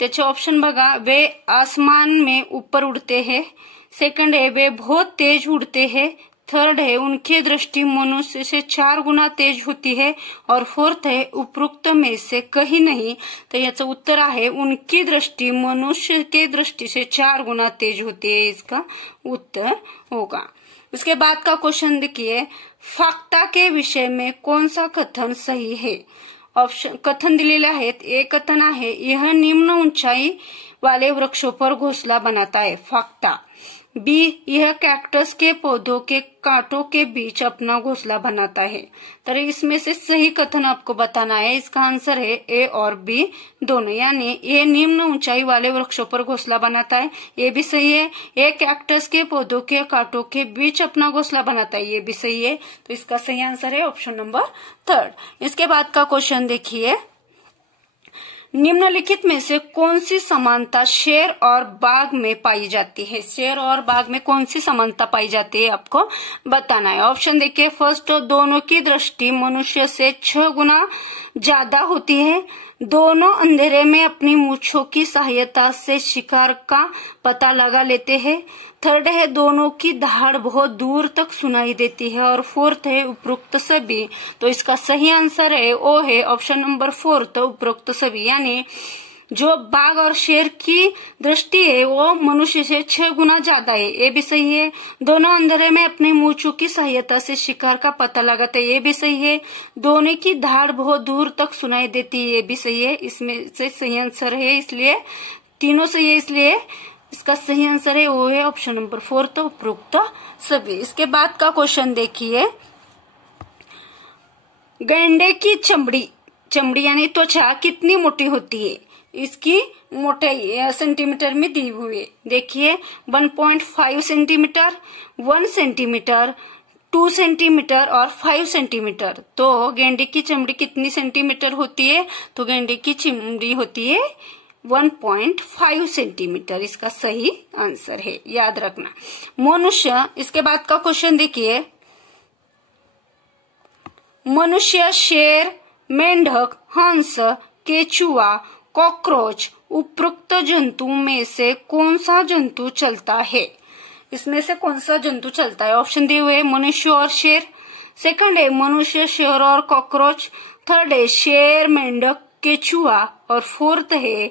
त्याचे ऑप्शन बघा, वे आसमान में ऊपर उड़ते हैं, सेकंड है वे बहुत तेज उड़ते हैं, थर्ड है उनकी दृष्टि मनुष्य से 4 गुना तेज होती है, और फोर्थ है उपरोक्त में से कहीं नहीं। तो याचं उत्तर आहे उनकी दृष्टि मनुष्य के दृष्टि से 4 गुना तेज होती है, इसका उत्तर होगा। इसके बाद का क्वेश्चन देखिए, फाक्ता के विषय में कौन सा कथन सही है? ऑप्शन कथन दिलेले आहेत। ए कथन आहे, यह निम्न ऊंचाई वाले वृक्षों पर घोंसला बनाता है, फाक्ता। बी, यह कैक्टस के पौधों के कांटों के बीच अपना घोंसला बनाता है। तो इसमें से सही कथन आपको बताना है। इसका आंसर है ए और बी दोनों, यानी ये निम्न ऊंचाई वाले वृक्षों पर घोंसला बनाता है, ये भी सही है। ये कैक्टस के पौधों के कांटों के बीच अपना घोंसला बनाता है, ये भी सही है। तो इसका सही आंसर है ऑप्शन नंबर थर्ड। इसके बाद का क्वेश्चन देखिए, निम्नलिखित में से कौन सी समानता शेर और बाघ में पाई जाती है? शेर और बाघ में कौन सी समानता पाई जाती है आपको बताना है। ऑप्शन देखिए, फर्स्ट, दोनों की दृष्टि मनुष्य से 6 गुना ज्यादा होती है, दोनों अंधेरे में अपनी मूंछों की सहायता से शिकार का पता लगा लेते हैं, थर्ड है दोनों की दहाड़ बहुत दूर तक सुनाई देती है, और फोर्थ है उपरोक्त सभी। तो इसका सही आंसर है वो है ऑप्शन नंबर फोर्थ, उपरोक्त सभी। यानी जो बाघ और शेर की दृष्टि है वो मनुष्य से 6 गुना ज्यादा है, ये भी सही है। दोनों अंधेरे में अपने मूंछों की सहायता से शिकार का पता लगाते हैं, ये भी सही है। दोनों की दहाड़ बहुत दूर तक सुनाई देती है, ये भी सही है। इसमें से सही आंसर है, इसलिए तीनों सही है, इसलिए इसका सही आंसर है वो है ऑप्शन नंबर फोर्थ, उपरोक्त सभी। इसके बाद का क्वेश्चन देखिए, गैंडे की चमड़ी यानी त्वचा कितनी मोटी होती है? इसकी मोटाई सेंटीमीटर में दी हुई है। देखिए 1.5 सेंटीमीटर, 1 सेंटीमीटर, 2 सेंटीमीटर और 5 सेंटीमीटर। तो गेंडे की चमड़ी कितनी सेंटीमीटर होती है? तो गेंडे की चमड़ी होती है 1.5 सेंटीमीटर, इसका सही आंसर है, याद रखना। मनुष्य, इसके बाद का क्वेश्चन देखिए, मनुष्य, शेर, मेंढक, हंस, केचुआ, कॉकरोच उपरोक्त जंतु में से कौन सा जंतु चलता है? इसमें से कौन सा जंतु चलता है? ऑप्शन दिए हुए मनुष्य और शेर, सेकंड है मनुष्य, शेर और कॉकरोच, थर्ड है शेर, मेंढक, केचुआ और फोर्थ है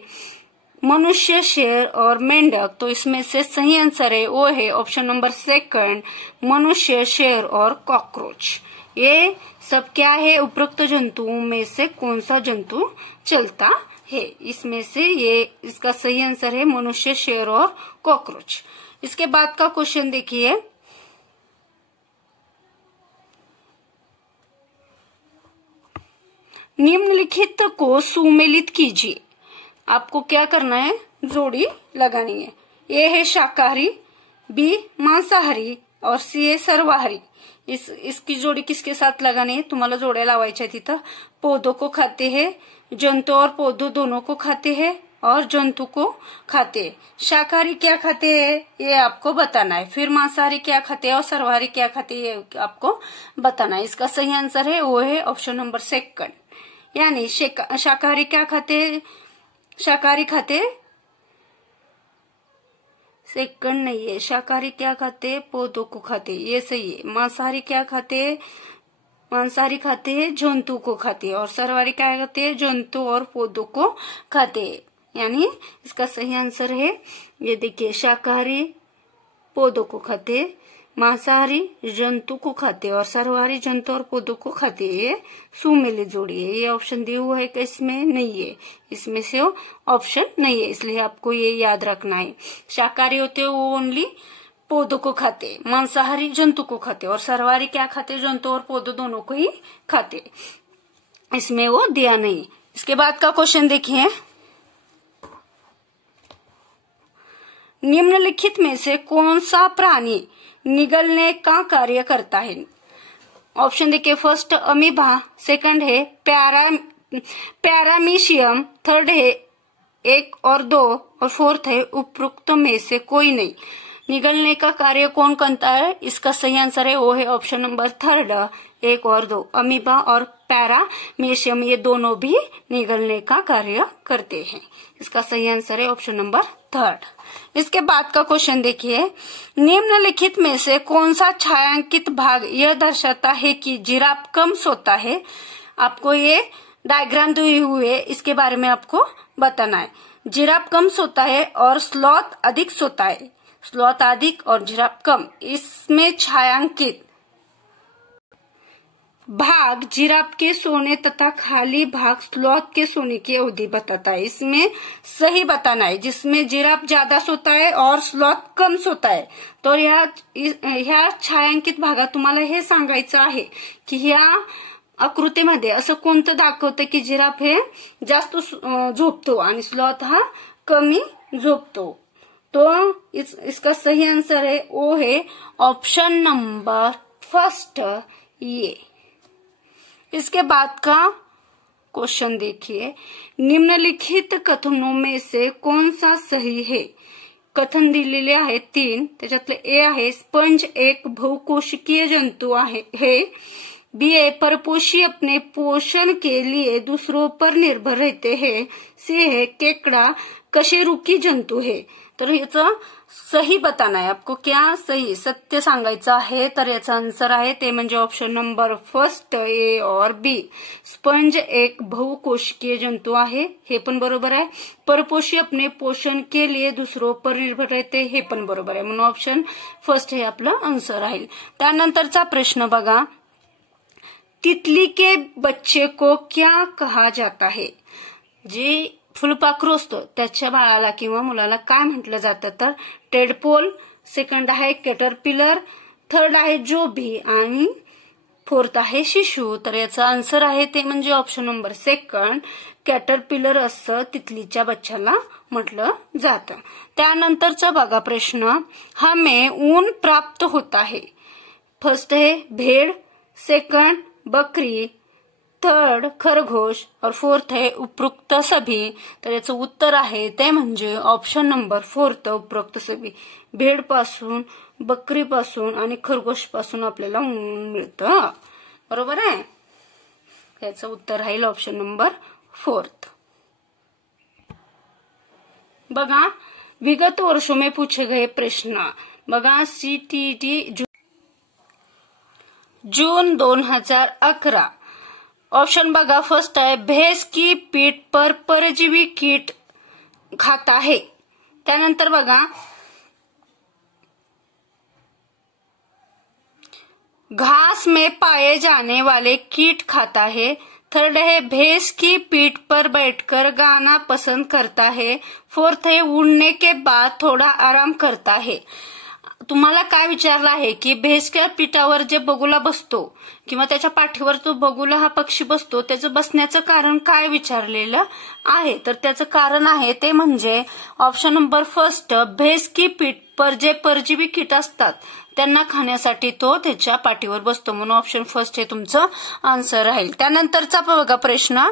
मनुष्य, शेर और मेंढक। तो इसमें से सही आंसर है वो है ऑप्शन नंबर सेकंड, मनुष्य, शेर और कॉकरोच। ये सब क्या है? उपरोक्त जंतुओं में से कौन सा जंतु चलता है? इसमें से ये इसका सही आंसर है मनुष्य, शेर और कॉकरोच। इसके बाद का क्वेश्चन देखिए, निम्नलिखित को सुमेलित कीजिए। आपको क्या करना है? जोड़ी लगानी है। ए है शाकाहारी, बी मांसाहारी और सी है सर्वाहारी। इसकी जोडी किसके साथ लगानी है? तुम्हाला जोड्या लावायच्या तिथं। पौधों को खाते हैं, जंतु और पौधों दोनों को खाते हैं और जंतु को खाते हैं। शाकाहारी क्या खाते हैं ये आपको बताना है, फिर मांसाहारी क्या खाते हैं और सर्वाहारी क्या खाते हैं ये आपको बताना है। इसका सही आंसर है वो है ऑप्शन नंबर सेकंड, यानी शाकाहारी क्या खाते हैं? शाकाहारी खाते, सेकंड नहीं है। शाकाहारी क्या खाते हैं? पौधों को खाते, ये सही है। मांसाहारी क्या खाते हैं? मांसाहारी खाते हैं, जंतु को खाते हैं। और सर्वाहारी क्या खाते हैं? जंतु और पौधों को खाते हैं। यानी इसका सही आंसर है ये देखिए, शाकाहारी पौधों को खाते, मांसाहारी जंतु को खाते और सर्वाहारी जंतु और पौधों को खाते। ये सुमेलित जोड़ी है। ये ऑप्शन दिया हुआ है कि इसमें नहीं है, इसमें से ऑप्शन नहीं है, इसलिए आपको ये याद रखना है। शाकाहारी होते हैं वो ओनली पौधों को खाते, मांसाहारी जंतु को खाते और सर्वाहारी क्या खाते? जंतु और पौधों दोनों को ही खाते। इसमें वो दिया नहीं। इसके बाद का क्वेश्चन देखिए, निम्नलिखित में से कौन सा प्राणी निगलने का कार्य करता है? ऑप्शन देखिए, फर्स्ट अमीबा, सेकंड है पैरामीशियम, थर्ड है 1 और 2 और फोर्थ है उपरोक्त में से कोई नहीं। निगलने का कार्य कौन करता है? इसका सही आंसर है वो है ऑप्शन नंबर थर्ड, 1 और 2। अमीबा और पैरामीशियम ये दोनों भी निगलने का कार्य करते हैं। इसका सही आंसर है ऑप्शन नंबर थर्ड। इसके बाद का क्वेश्चन देखिए, निम्नलिखित में से कौन सा छायांकित भाग यह दर्शाता है कि जिराफ कम सोता है? आपको ये डायग्राम दिए हुए, इसके बारे में आपको बताना है। जिराफ कम सोता है और स्लॉथ अधिक सोता है। स्लॉथ अधिक और जिराफ कम। इसमें छायांकित भाग जिराफ के सोने तथा खाली भाग स्लॉथ के सोने की अवधि बताता है। इसमें सही बताना है, जिसमें जिराफ ज्यादा सोता है और स्लॉथ कम सोता है। तर ह्या छायांकित भागात तुम्हाला हे सांगायचं आहे की ह्या आकृतीमध्ये असं कोणतं दाखवतं की जिराफ हे जास्त झोपतो आणि स्लॉथ हा कमी झोपतो। तो इसका सही आंसर है वो है ऑप्शन नंबर फर्स्ट, ये। इसके बाद का क्वेश्चन देखिए, निम्नलिखित कथनों में से कौन सा सही है? कथन दिलेले आहेत 3, त्याच्यातले ए आहे स्पंज एक बहुकोशिकीय जंतु है, बी है परपोषी अपने पोषण के लिए दूसरों पर निर्भर रहते हैं, सी है केकड़ा कशेरुकी जंतु है। तर याचं सही बताना है आपको, क्या सही सत्य सांगायचं आहे। तर याचा आंसर आहे ते म्हणजे ऑप्शन नंबर फर्स्ट, ए और बी। स्पंज एक बहुकोशिकीय जंतु आहे, हे पण बरोबर आहे। परपोषी अपने पोषण के लिए दूसरों पर निर्भर रहते, हे पण बरोबर आहे। म्हणून ऑप्शन फर्स्ट हे आपलं आंसर राहील। त्यानंतरचा प्रश्न बघा, तितली के बच्चे को क्या कहा जाता है? जे फुलपाखरू असतो त्याच्या बाळाला किंवा मुलाला काय म्हटलं जातं? तर टेडपोल, सेकंड आहे कॅटरपिलर, थर्ड आहे जोबी आणि फोर्थ आहे शिशु। तर याचा आन्सर आहे ते म्हणजे ऑप्शन नंबर सेकंड, कॅटरपिलर असं तितलीच्या बच्चाला म्हटलं जातं। त्यानंतरचा बघा प्रश्न, हमें ऊन प्राप्त होता है। फर्स्ट है भेड़, सेकंड बकरी, थर्ड खरगोश और फोर्थ है उपरोक्त सभी। तर याचं उत्तर आहे ते म्हणजे ऑप्शन नंबर फोर्थ, उपरोक्त सभी। भेड़ पासून, बकरी पासून आणि खरगोश पासून आपल्याला ऊन मिळतं, बरोबर आहे। याचं उत्तर राहील ऑप्शन नंबर 4। बघा, विगत वर्षों में पूछे गए प्रश्न। बघा, CTET जून 2011। ऑप्शन बघा, फर्स्ट आहे भैंस की पीठ पर परजीवी कीट खाता है। त्यानंतर बघा, घास में पाए जाने वाले कीट खाता है। थर्ड है भैंस की पीठ पर बैठकर गाना पसंद करता है। फोर्थ है उड़ने के बाद थोड़ा आराम करता है। तुम्हाला काय विचारलं आहे की भेसच्या पिठावर जे बगुला बसतो किंवा त्याच्या पाठीवर तो बगुला हा पक्षी बसतो, त्याचं बसण्याचं कारण काय विचारलेलं आहे। तर त्याचं कारण आहे ते म्हणजे ऑप्शन नंबर फर्स्ट, भेस की पीठ पर जे परजीवी कीट असतात त्यांना खाण्यासाठी तो त्याच्या पाठीवर बसतो, म्हणून ऑप्शन फर्स्ट हे तुमचं आन्सर राहील। त्यानंतरचा बघा प्रश्न,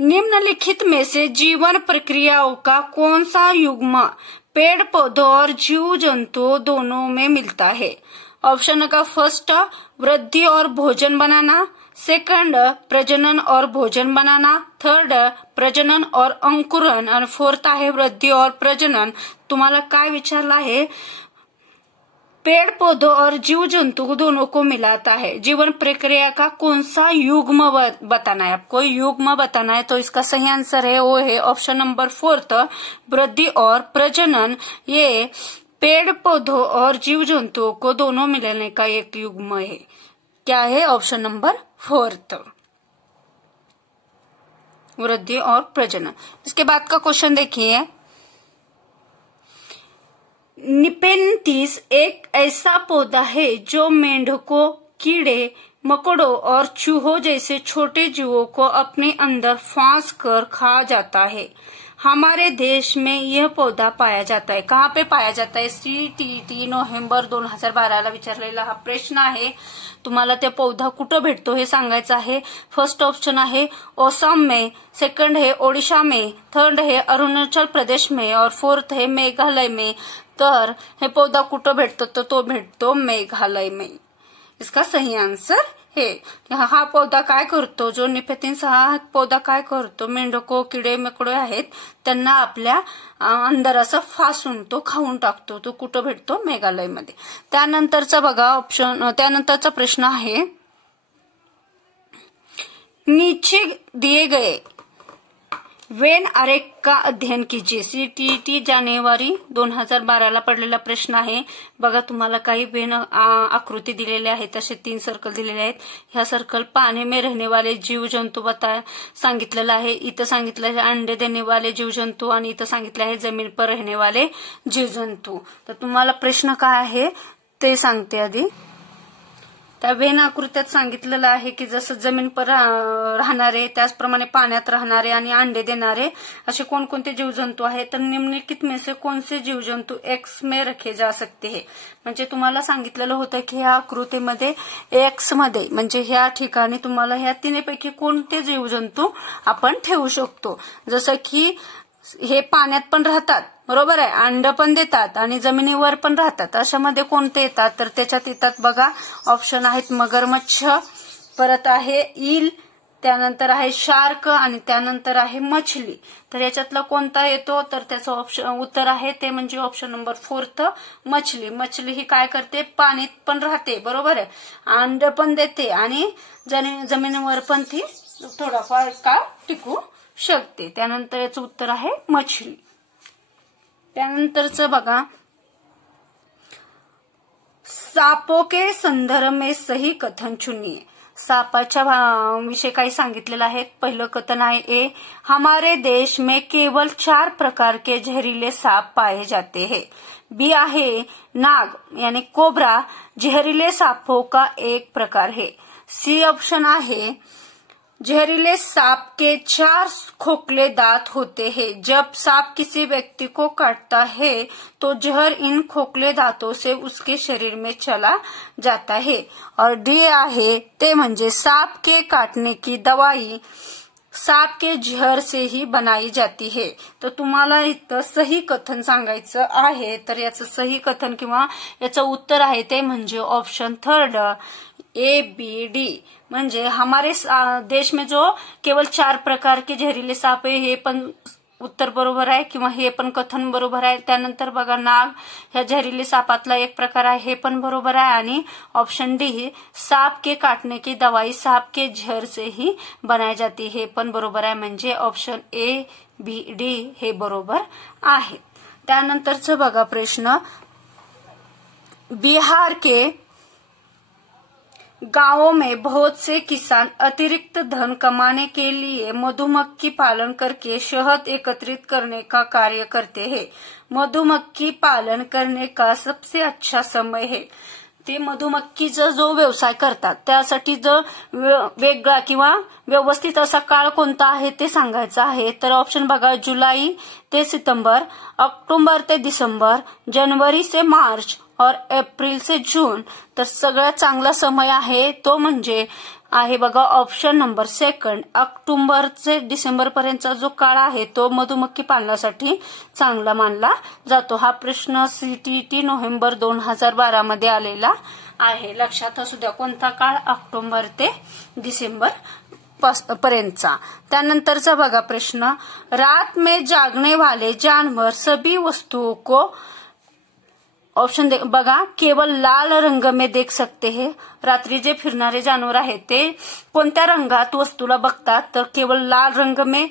निम्नलिखित में से जीवन प्रक्रियाओं का कौन सा युग्म पेड़ पौधों और जीव जंतुओं दोनों में मिलता है। ऑप्शन का फर्स्ट, वृद्धि और भोजन बनाना। सेकंड, प्रजनन और भोजन बनाना। थर्ड, प्रजनन और अंकुरन। और फोर्थ आहे वृद्धि और प्रजनन। तुम्हाला काय विचारलं आहे, पेड़ पौधों और जीव जंतु दोनों को मिलाता है। जीवन प्रक्रिया का कौन सा युग्म बताना है, आपको युग्म बताना है, तो इसका सही आंसर है वो है ऑप्शन नंबर फोर्थ, वृद्धि और प्रजनन। ये पेड़ पौधों और जीव जंतुओं को दोनों मिलाने का एक युग्म है। क्या है, ऑप्शन नंबर फोर्थ, वृद्धि और प्रजनन। इसके बाद का क्वेश्चन देखिए, निपेंथिस एक ऐसा पौधा है जो मेंढकों, कीड़े मकोड़ों और चूहों जैसे छोटे जीवों को अपने अंदर फांस कर खा जाता है। हमारे देश में यह पौधा पाया जाता है। कहाँ पे पाया जाता है, CTET नोव्हेंबर 2012ला विचारलेला हा प्रश्न आहे। तुम्हाला ते पौधा कुठं भेटतो हे सांगायचं आहे। फर्स्ट ऑप्शन आहे ओसाम में, सेकंड है ओडिशा में, थर्ड है अरुणाचल प्रदेश में और फोर्थ है मेघालय में। तर हे पौधा कुठं भेटतो, तर तो भेटतो मेघालय में। इसका सही आंसर है। हा पौधा काय करतो, जो निपेंथिस हा पौधा काय करतो, मेंढको, किडे मकोडे आहेत त्यांना आपल्या अंदर असं फासून तो खाऊन टाकतो। तो कुठं भेटतो, मेघालय मध्ये। त्यानंतरचा बघा ऑप्शन, त्यानंतरचा प्रश्न आहे, नीचे दिए गए वेन आरेख का अध्ययन कीजिए। CTET जानेवारी 2012ला पडलेला प्रश्न आहे। बघा, तुम्हाला काही वेन आकृती दिलेल्या आहेत, तसे 3 सर्कल दिलेले आहेत। ह्या सर्कल पानी में रहने वाले जीव जंतु सांगितलेलं आहे। इथं सांगितलं आहे अंडे देने वाले जीव जंतु आणि इथं सांगितलं आहे जमीन पर रहने वाले जीव जंतु। तर तुम्हाला प्रश्न काय आहे ते सांगते आधी। त्या वेन आकृत्यात सांगितलेलं आहे की जसं जमीन पर राहणारे, त्याचप्रमाणे पाण्यात राहणारे आणि अंडे देणारे असे कोणकोणते जीवजंतू आहेत, तर निम्नलिखित में से कौन से जीवजंतू एक्स में रखे जा सकते हैं। म्हणजे तुम्हाला सांगितलेलं होतं की ह्या आकृतीमध्ये एक्स मध्ये म्हणजे ह्या ठिकाणी तुम्हाला ह्या तिन्हीपैकी कोणते जीवजंतू आपण ठेवू शकतो। जसं की हे पाण्यात पण राहतात, बरोबर आहे, अंड पण देतात आणि जमिनीवर पण राहतात, अशामध्ये कोणते येतात, तर त्याच्यात येतात बघा ऑप्शन आहेत मगरमच्छ, परत आहे ईल, त्यानंतर आहे शार्क आणि त्यानंतर आहे मछली। तर याच्यातला कोणता येतो, तर त्याचं ऑप्शन उत्तर आहे ते म्हणजे ऑप्शन नंबर फोर्थ, मछली। मछली ही काय करते, पाण्यात पण राहते, बरोबर आहे, अंड पण देते आणि जमिनीवर पण ती थोडाफार काळ टिकू शकते। त्यानंतर याचं उत्तर आहे मछली। त्यानंतरचं बघा, सापों के संदर्भ में सही कथन चुनिए। सापाच्या विषयी काही सांगितलेलं आहे। पहिलं कथन आहे ए, हमारे देश में केवल 4 प्रकार के जहरीले सांप पाए जाते हैं। बी आहे नाग यानी कोबरा जहरीले सांपों का एक प्रकार है। सी ऑप्शन आहे जहरीले सांप के 4 खोखले दांत होते हैं। जब सांप किसी व्यक्ति को काटता है तो जहर इन खोखले दांतों से उसके शरीर में चला जाता है। और डी आहे ते म्हणजे सांप के काटने की दवाई सांप के जहर से ही बनाई जाती है। तर तुम्हाला इथं सही कथन सांगायचं आहे, तर याचं सही कथन किंवा याचं उत्तर आहे ते म्हणजे option third, A B D म्हणजे हमारे देश में जो केवल 4 प्रकार के जहरीले साप आहे हे पण उत्तर बरोबर आहे किंवा हे पण कथन बरोबर आहे। त्यानंतर बघा नाग ह्या जहरीले सापातला एक प्रकार आहे हे पण बरोबर आहे आणि ऑप्शन डी सांप के काटने की दवाई सांप के जहर से ही बनाई जाती हे पण बरोबर आहे म्हणजे ऑप्शन ए बी डी हे बरोबर आहे। त्यानंतरचं बघा प्रश्न बिहार के गांवों में बहुत से किसान अतिरिक्त धन कमाने के लिए मधुमक्खी पालन करके शहद एकत्रित करने का कार्य करते हैं। मधुमक्खी पालन करने का सबसे अच्छा समय है। ते मधुमक्खीचा जो व्यवसाय करतात त्यासाठी जो वेगळा किंवा व्यवस्थित असा काळ कोणता आहे ते सांगायचं आहे। तर ऑप्शन बघा जुलाई ते सितंबर, ऑक्टोबर ते दिसंबर, जनवरी से मार्च और एप्रिल से जून। तर सगळ्यात चांगला समय आहे तो म्हणजे आहे बघा ऑप्शन नंबर सेकंड, ऑक्टोबर ते डिसेंबर पर्यंतचा जो काळ आहे तो मधुमक्खी पालनासाठी चांगला मानला जातो। हा प्रश्न सीटीईटी नोव्हेंबर 2012 मध्ये आलेला आहे। लक्षात असू द्या कोणता काळ, ऑक्टोबर ते डिसेंबर पर्यंतचा। त्यानंतरचा बघा प्रश्न रात में जागने वाले जानवर सभी वस्तुओं को ऑप्शन बघा केवल लाल रंग में देख सकते हैं। रात्री जे फिरणारे जानवर आहेत ते कोणत्या रंगात वस्तूला बघतात तर केवल लाल रंग में,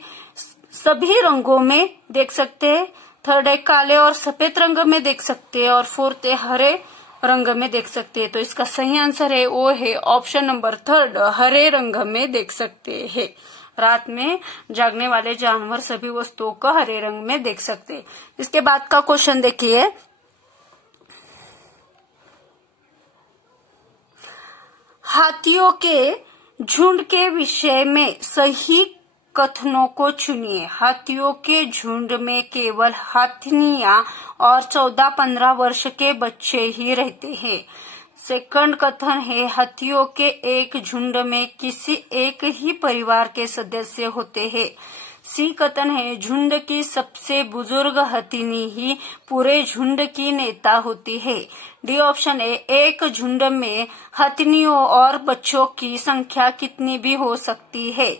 सभी रंगों में देख सकते हैं। थर्ड है काले और सफेद रंग में देख सकते हैं और फोर्थ है हरे रंग में देख सकते हैं। तो इसका सही आंसर है वो है ऑप्शन नंबर थर्ड, हरे रंग में देख सकते हैं। रात में जागने वाले जानवर सभी वस्तुओं को हरे रंग में देख सकते हैं। इसके बाद का क्वेश्चन देखिए हाथियों के झुंड के विषय में सही कथनों को चुनिए। हाथियों के झुंड में केवल हाथिनियां और 14-15 वर्ष के बच्चे ही रहते हैं। सेकंड कथन है हाथियों के एक झुंड में किसी एक ही परिवार के सदस्य होते हैं। सी कथन है झुंड की सबसे बुजुर्ग हथिनी ही पूरे झुंड की नेता होती है। डी ऑप्शन है एक झुंड में हथिनियों और बच्चों की संख्या कितनी भी हो सकती है।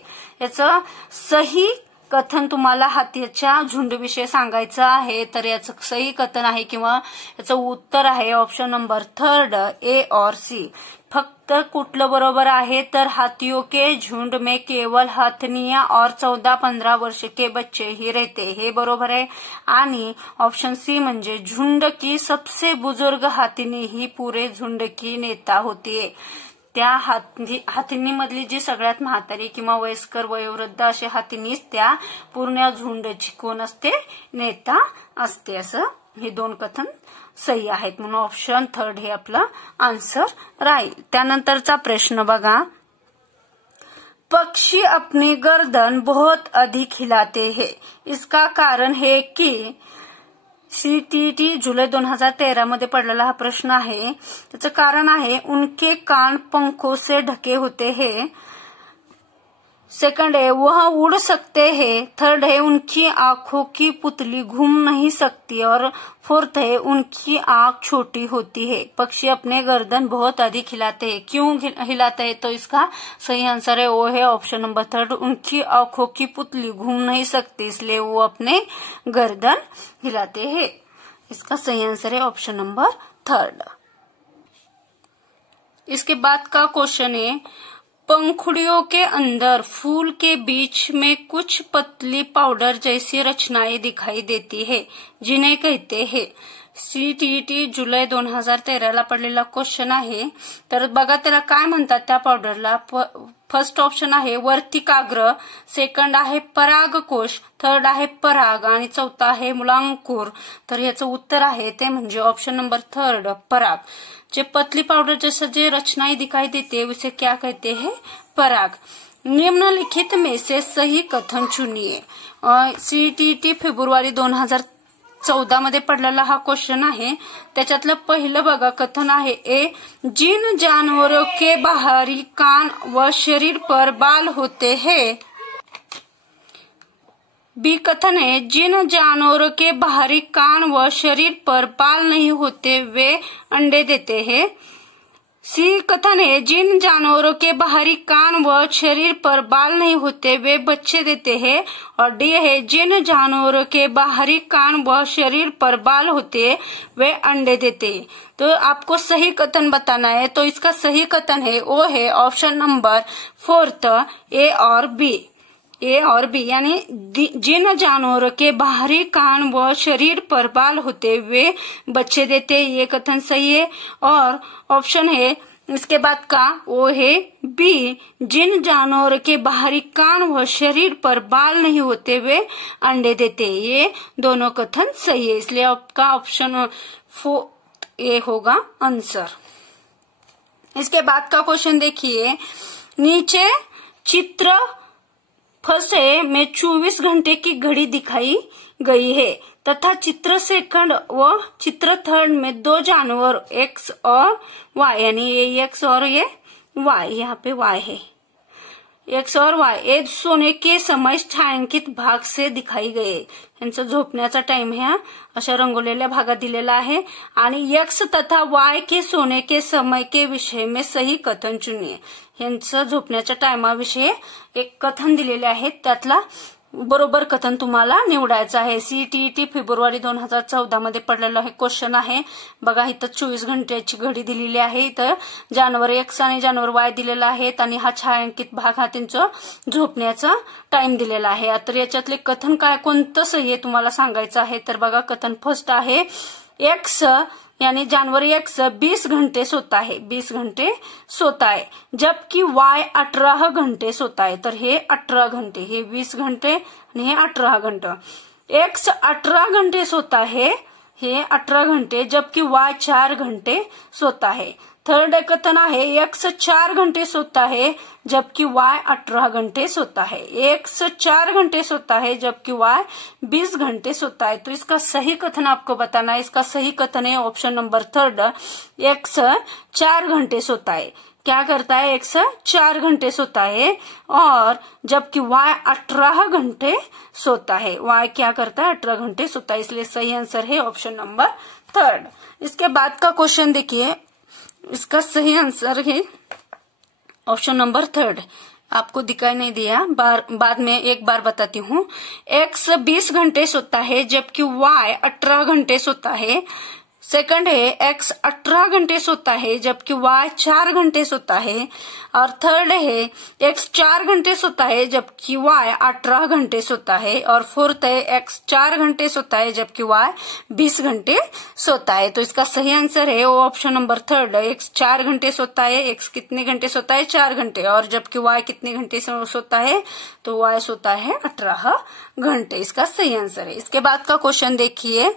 याचं सही कथन तुम्हाला हाथीच्या झुंडविषयी सांगायचं आहे तर याचं सही कथन आहे किंवा याचं उत्तर आहे ऑप्शन नंबर थर्ड ए और सी। फक्त कुठलं बरोबर आहे तर हाथियों के झुंड में केवल हथनियां और 14-15 वर्ष के बच्चे ही रहते हे बरोबर आहे आणि ऑप्शन सी म्हणजे झुंड की सबसे बुजुर्ग हाथिनी ही पूरे झुंड की नेता होती है। त्या हाथिनीमधली जी सगळ्यात म्हातारी किंवा वयस्कर वयोवृद्ध अशी हाथिनीच त्या पूर्ण झुंडची कोण असते, नेता असते। असं हे दोन कथन सही आहेत म्हणून ऑप्शन थर्ड हे आपला आन्सर राहील। त्यानंतरचा प्रश्न बघा पक्षी अपनी गर्दन बहुत अधिक हिलाते हैं, इसका कारण है कि सीटीईटी जुलै 2013 मध्ये पडलेला हा प्रश्न आहे। त्याचं कारण आहे उनके कान पंखों से ढके होते हैं। सेकंड है वह उड़ सकते हैं। थर्ड है उनकी आंखों की पुतली घूम नहीं सकती और फोर्थ है उनकी आंख छोटी होती है। पक्षी अपने गर्दन बहुत अधिक हिलाते हैं, क्यों हिलाते हैं तो इसका सही आंसर है वो है ऑप्शन नंबर थर्ड, उनकी आंखों की पुतली घूम नहीं सकती इसलिए वो अपने गर्दन हिलाते हैं। इसका सही आंसर है ऑप्शन नंबर थर्ड। इसके बाद का क्वेश्चन है पंखुड़ियों के अंदर फूल के बीच में कुछ पतली पाउडर जैसी रचनाएं दिखाई देती है जिन्हें कहते हैं। सीटीईटी जुलै 2013 पडलेला क्वेश्चन आहे। तर बघा त्याला काय म्हणतात त्या पावडरला। फर्स्ट ऑप्शन आहे वर्तिकाग्र, सेकंड आहे परागकोश, थर्ड आहे पराग आणि चौथा आहे मूलांकुर। तर याचं उत्तर आहे ते म्हणजे ऑप्शन नंबर थर्ड पराग। जे पतली पाउडर जैसा जे रचनाएं दिखाई देती है उसे क्या कहते हैं, पराग। निम्नलिखित में से सही कथन चुनिए। सीटीईटी फेब्रुवारी 2014 मध्ये पडलेला हा क्वेश्चन आहे। त्याच्यातलं पहिलं बघा कथन आहे ए जिन जानवरों के बाहरी कान व शरीर पर बाल होते हैं। बी कथन है जिन जानवरों के बाहरी कान व शरीर पर बाल नहीं होते वे अंडे देते हैं। सी कथन है जिन जानवरों के बाहरी कान व शरीर पर बाल नहीं होते वे बच्चे देते हैं। और डी है जिन जानवरों के बाहरी कान व शरीर पर बाल होते वे अंडे देते हैं। तो आपको सही कथन बताना है, तो इसका सही कथन है वो है ऑप्शन नंबर 4 ए और बी। ए और बी यानी जिन जानवरों के बाहरी कान व शरीर पर बाल होते वे बच्चे देते, ये कथन सही है। और ऑप्शन है इसके बाद का वो है बी, जिन जानवरों के बाहरी कान व शरीर पर बाल नहीं होते वे अंडे देते, ये दोनों कथन सही है। इसलिए आपका ऑप्शन 4 ए होगा आंसर। इसके बाद का क्वेश्चन देखिए, नीचे चित्र फर्स्ट में 24 घंटे की घड़ी दिखाई गई है तथा चित्र सेकंड व चित्र थर्ड में दो जानवर एक्स और वाई, यानी ये एक्स और ये वाई, यहाँ पे वाई है, एक्स और वाय हे सोने के समय छायांकित भाग से दिखाई गए। यांचा झोपण्याचा टाइम है अशा रंगवलेल्या भागात दिलेला आहे आणि एक्स तथा वाय के सोने के समय के विषय में सही कथन चुनिये। यांचं झोपण्याच्या टायमाविषयी एक कथन दिलेले आहे, त्यातला बरोबर कथन तुम्हाला निवडायचं आहे। सीटीईटी फेब्रुवारी 2014 मध्ये पडलेला हे क्वेश्चन आहे बघा। इथं 24 घंट्याची घडी दिलेली आहे, इथं जानवर एक्स आणि जानवर वाय दिलेला आहे आणि हा छायांकित भाग हा त्यांचा झोपण्याचा टाइम दिलेला आहे। तर याच्यातले कथन काय कोणतं सही आहे तुम्हाला सांगायचं आहे। तर बघा कथन फर्स्ट आहे एक्स यानी जानवर एक्स 20 घंटे सोता है, 20 घंटे सोता है, जबकि वाय 18 घंटे सोता है। तर हे 18 घंटे, हे 20 घंटे आणि हे 18 घंटे। एक्स 18 घंटे सोता है, हे 18 घंटे, जबकि वाय 4 घंटे सोता है। थर्ड कथन है एक्स 4 घंटे सोता है जबकि वाय 18 घंटे सोता है। एक्स 4 घंटे सोता है जबकि वाय 20 घंटे सोता है। तो इसका सही कथन आपको बताना है। इसका सही कथन है ऑप्शन नंबर 3, एक्स 4 घंटे सोता है। क्या करता है, एक्स 4 घंटे सोता है और जबकि वाय 18 घंटे सोता है। वाय क्या करता है, 18 घंटे सोता है, इसलिए सही आंसर है ऑप्शन नंबर 3। इसके बाद का क्वेश्चन देखिए, इसका सही आंसर है ऑप्शन नंबर 3। आपको दिखाई नहीं दिया, बाद में एक बार बताती हूँ। एक्स 20 घंटे सोता है जबकि वाय 18 घंटे सोता है। सेकंड है एक्स 18 घंटे सोता है जबकि वाय 4 घंटे सोता है। और थर्ड है एक्स 4 घंटे सोता है जबकि वाय 18 घंटे सोता है। और फोर्थ है एक्स 4 घंटे सोता है जबकि वाय 20 घंटे सोता है। तो इसका सही आंसर है वो ऑप्शन नंबर 3, एक्स 4 घंटे सोता है। एक्स कितने घंटे सोता है, 4 घंटे, और जबकि वाय कितने घंटे सोता है, तो वाय सोता है 18 घंटे। इसका सही आंसर है। इसके बाद का क्वेश्चन देखिए,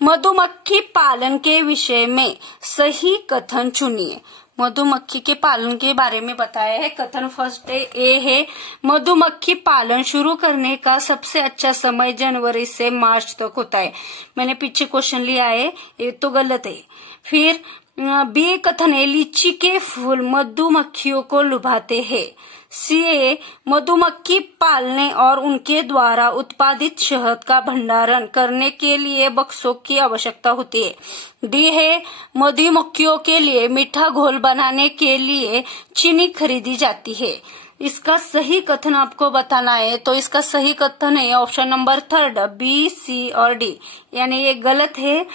मधुमक्खी पालन के विषय में सही कथन चुनिए। मधुमक्खी के पालन के बारे में बताया है। कथन फर्स्ट ए है मधुमक्खी पालन शुरू करने का सबसे अच्छा समय जनवरी से मार्च तक होता है। मैंने पीछे क्वेश्चन लिया है, ये तो गलत है। फिर बी कथन है लीची के फूल मधुमक्खियों को लुभाते हैं। सी मधुमक्खी पालने और उनके द्वारा उत्पादित शहद का भंडारण करने के लिए बक्सों की आवश्यकता होती है। डी है मधुमक्खियों के लिए मीठा घोल बनाने के लिए चीनी खरीदी जाती है। इसका सही कथन आपको बताना है। तो इसका सही कथन है ऑप्शन नंबर 3, बी, सी और डी, यानी ये गलत है।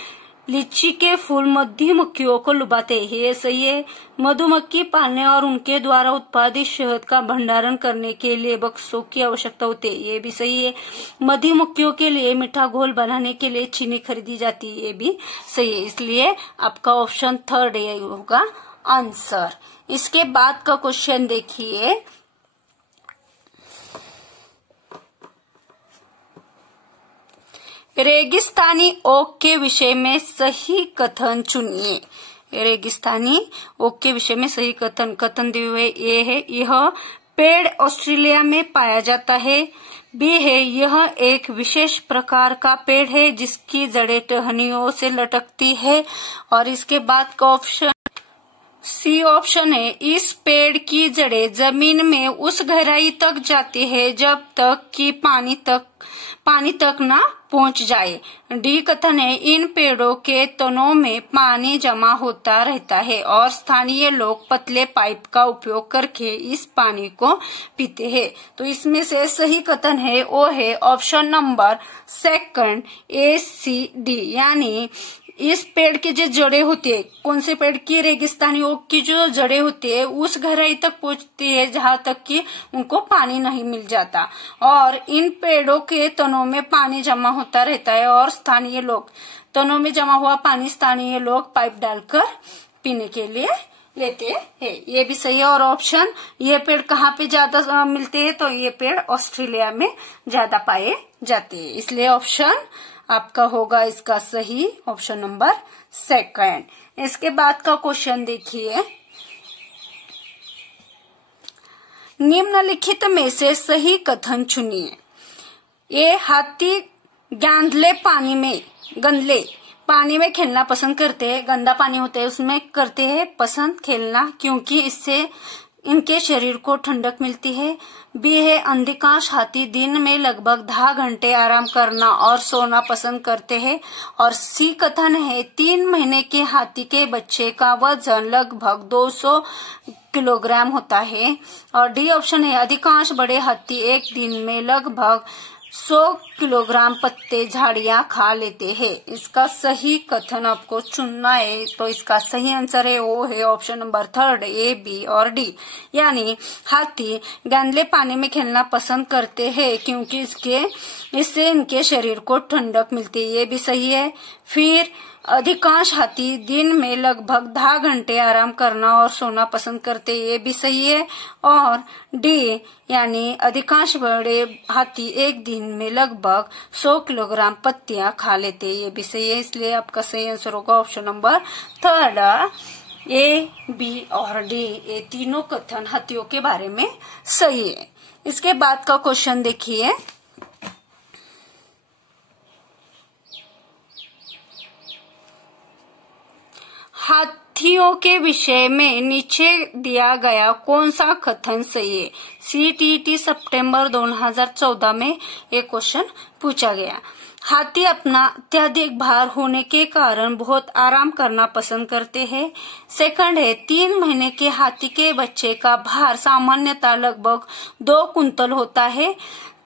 लीची के फूल मधुमक्खियों को लुभाते हैं, ये सही है। मधुमक्खी पालने और उनके द्वारा उत्पादित शहद का भंडारण करने के लिए बक्सों की आवश्यकता होती है, ये भी सही है। मधुमक्खियों के लिए मीठा घोल बनाने के लिए चीनी खरीदी जाती है, ये भी सही है। इसलिए आपका ऑप्शन 3 ये होगा आंसर। इसके बाद का क्वेश्चन देखिए, रेगिस्तानी ओक के विषय में सही कथन चुनिए। रेगिस्तानी ओक के विषय में सही कथन दिए हुए ये है, यह पेड़ ऑस्ट्रेलिया में पाया जाता है। बी है यह एक विशेष प्रकार का पेड़ है जिसकी जड़ें टहनियों से लटकती है। और इसके बाद का ऑप्शन सी ऑप्शन है, इस पेड़ की जड़ें जमीन में उस गहराई तक जाती है जब तक कि पानी तक ना पहुंच जाए। डी कथन है, इन पेड़ों के तनों में पानी जमा होता रहता है और स्थानीय लोग पतले पाइप का उपयोग करके इस पानी को पीते हैं। तो इसमें से सही कथन है वो है ऑप्शन नंबर सेकंड, ए सी डी। यानी इस पेड़ की जो जड़ें होती है, कौन से पेड़ की, रेगिस्तानी ओक की जो जड़ें होती है उस गहराई तक पहुंचती है जहां तक कि उनको पानी नहीं मिल जाता, और इन पेड़ों के तनों में पानी जमा होता रहता है और स्थानीय लोग तनों में जमा हुआ पानी स्थानीय लोग पाइप डालकर पीने के लिए लेते हैं। ये भी सही है। और ऑप्शन, ये पेड़ कहाँ पे ज्यादा मिलते हैं, तो ये पेड़ ऑस्ट्रेलिया में ज्यादा पाए जाते हैं, इसलिए ऑप्शन आपका होगा इसका सही ऑप्शन नंबर सेकंड। इसके बाद का क्वेश्चन देखिए, निम्नलिखित में से सही कथन चुनिए। ये हाथी गंदले पानी में खेलना पसंद करते हैं, गंदा पानी होता है उसमें करते हैं पसंद खेलना, क्योंकि इससे इनके शरीर को ठंडक मिलती है। बी है, अधिकांश हाथी दिन में लगभग 10 घंटे आराम करना और सोना पसंद करते हैं। और सी कथन है, 3 महीने के हाथी के बच्चे का वजन लगभग 200 किलोग्राम होता है। और डी ऑप्शन है, अधिकांश बड़े हाथी एक दिन में लगभग 100 किलोग्राम पत्ते झाड़ियां खा लेते हैं। इसका सही कथन आपको चुनना है, तो इसका सही आंसर है वो है ऑप्शन नंबर थर्ड, ए, बी और डी। यानी हाथी गंदले पानी में खेलना पसंद करते हैं क्योंकि इससे इनके शरीर को ठंडक मिलती है, ये भी सही है। फिर अधिकांश हाथी दिन में लगभग 10 घंटे आराम करना और सोना पसंद करते, ये भी सही है। और डी यानी अधिकांश बड़े हाथी एक दिन में लगभग 100 किलोग्राम पत्तियां खा लेते, ये भी सही है। इसलिए आपका सही आंसर होगा ऑप्शन नंबर थर्ड, ए, बी और डी। ये तीनों कथन हाथियों के बारे में सही है। इसके बाद का क्वेश्चन देखिए, हाथियों के विषय में नीचे दिया गया कौन सा कथन सही है। CTT सितंबर 2014 में एक क्वेश्चन पूछा गया। हाथी अपना अत्यधिक भार होने के कारण बहुत आराम करना पसंद करते हैं। सेकंड है, 3 महीने के हाथी के बच्चे का भार सामान्यतः लगभग 2 कुंतल होता है।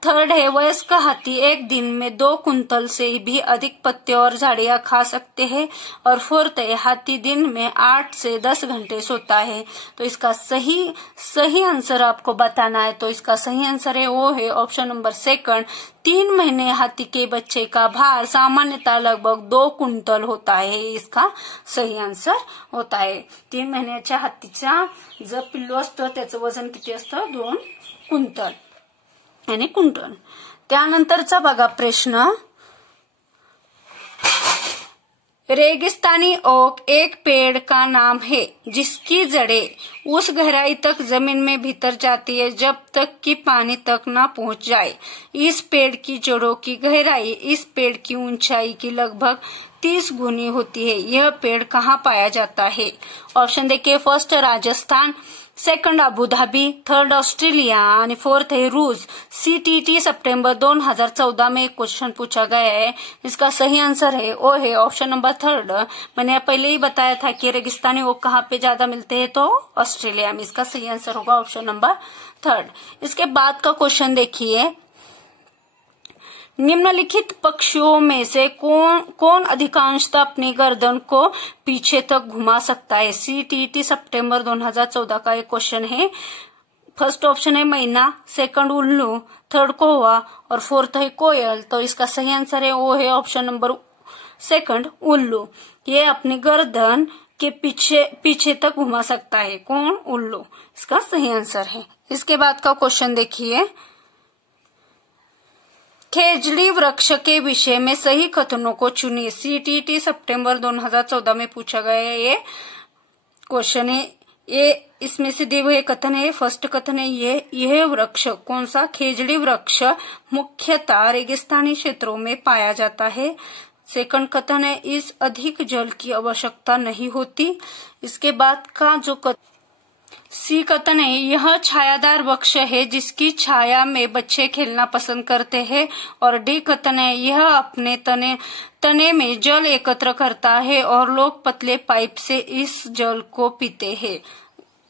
थर्ड है, वयस्क हाथी एक दिन में 2 कुंतल से भी अधिक पत्ते और झाड़ियां खा सकते हैं। और फोर्थ है, हाथी दिन में 8 से 10 घंटे सोता है। तो इसका सही आंसर आपको बताना है, तो इसका सही आंसर है वो है ऑप्शन नंबर सेकंड, 3 महीने हाथी के बच्चे का भार सामान्यतः लगभग 2 कुंतल होता है, इसका सही आंसर होता है। 3 महिन्याच्या हातीचा जर पिल्लू असतं त्याचं वजन किती असतं, 2 कुंतल यानी कुंटल। त्यानंतरचा बघा प्रश्न, रेगिस्तानी ओक एक पेड़ का नाम है जिसकी जड़ें उस गहराई तक जमीन में भीतर जाती है जब तक कि पानी तक न पहुंच जाए। इस पेड़ की जड़ों की गहराई इस पेड़ की ऊंचाई की लगभग 30 गुनी होती है। यह पेड़ कहाँ पाया जाता है। ऑप्शन देखिए, first Rajasthan, second Abu Dhabi, third Australia आणि फोर्थ है रूस। CTT सितंबर 2014 में एक क्वेश्चन पूछा गया है, इसका सही आंसर है वो है ऑप्शन नंबर थर्ड। मैंने पहले ही बताया था कि रेगिस्तानी ओक कहाँ पे ज्यादा मिलते हैं, तो ऑस्ट्रेलिया में। इसका सही आंसर होगा ऑप्शन नंबर थर्ड। इसके बाद का क्वेश्चन देखिए, निम्नलिखित पक्षियों में से कौन अधिकांशतः अपनी गर्दन को पीछे तक घुमा सकता है। CTT सितंबर 2014 का एक क्वेश्चन है। फर्स्ट ऑप्शन है मैना, सेकंड उल्लू, थर्ड कौवा और फोर्थ है कोयल। तो इसका सही आंसर है वो है ऑप्शन नंबर सेकंड, उल्लू। ये अपनी गर्दन के पीछे तक घुमा सकता है, कौन, उल्लू। इसका सही आंसर है। इसके बाद का क्वेश्चन देखिए, खेजड़ी वृक्ष के विषय में सही कथनों को चुनिए। CTT सितंबर 2014 में पूछा गया है ये क्वेश्चन है। ये इसमें से दिए हुए कथन है, फर्स्ट कथन है यह वृक्ष कौन सा, खेजड़ी वृक्ष मुख्यतः रेगिस्तानी क्षेत्रों में पाया जाता है। सेकंड कथन है इस अधिक जल की आवश्यकता नहीं होती। इसके बाद का जो सी कथन है यह छायादार वृक्ष है जिसकी छाया में बच्चे खेलना पसंद करते हैं। और डी कथन है यह अपने तने में जल एकत्र करता है और लोग पतले पाइप से इस जल को पीते हैं।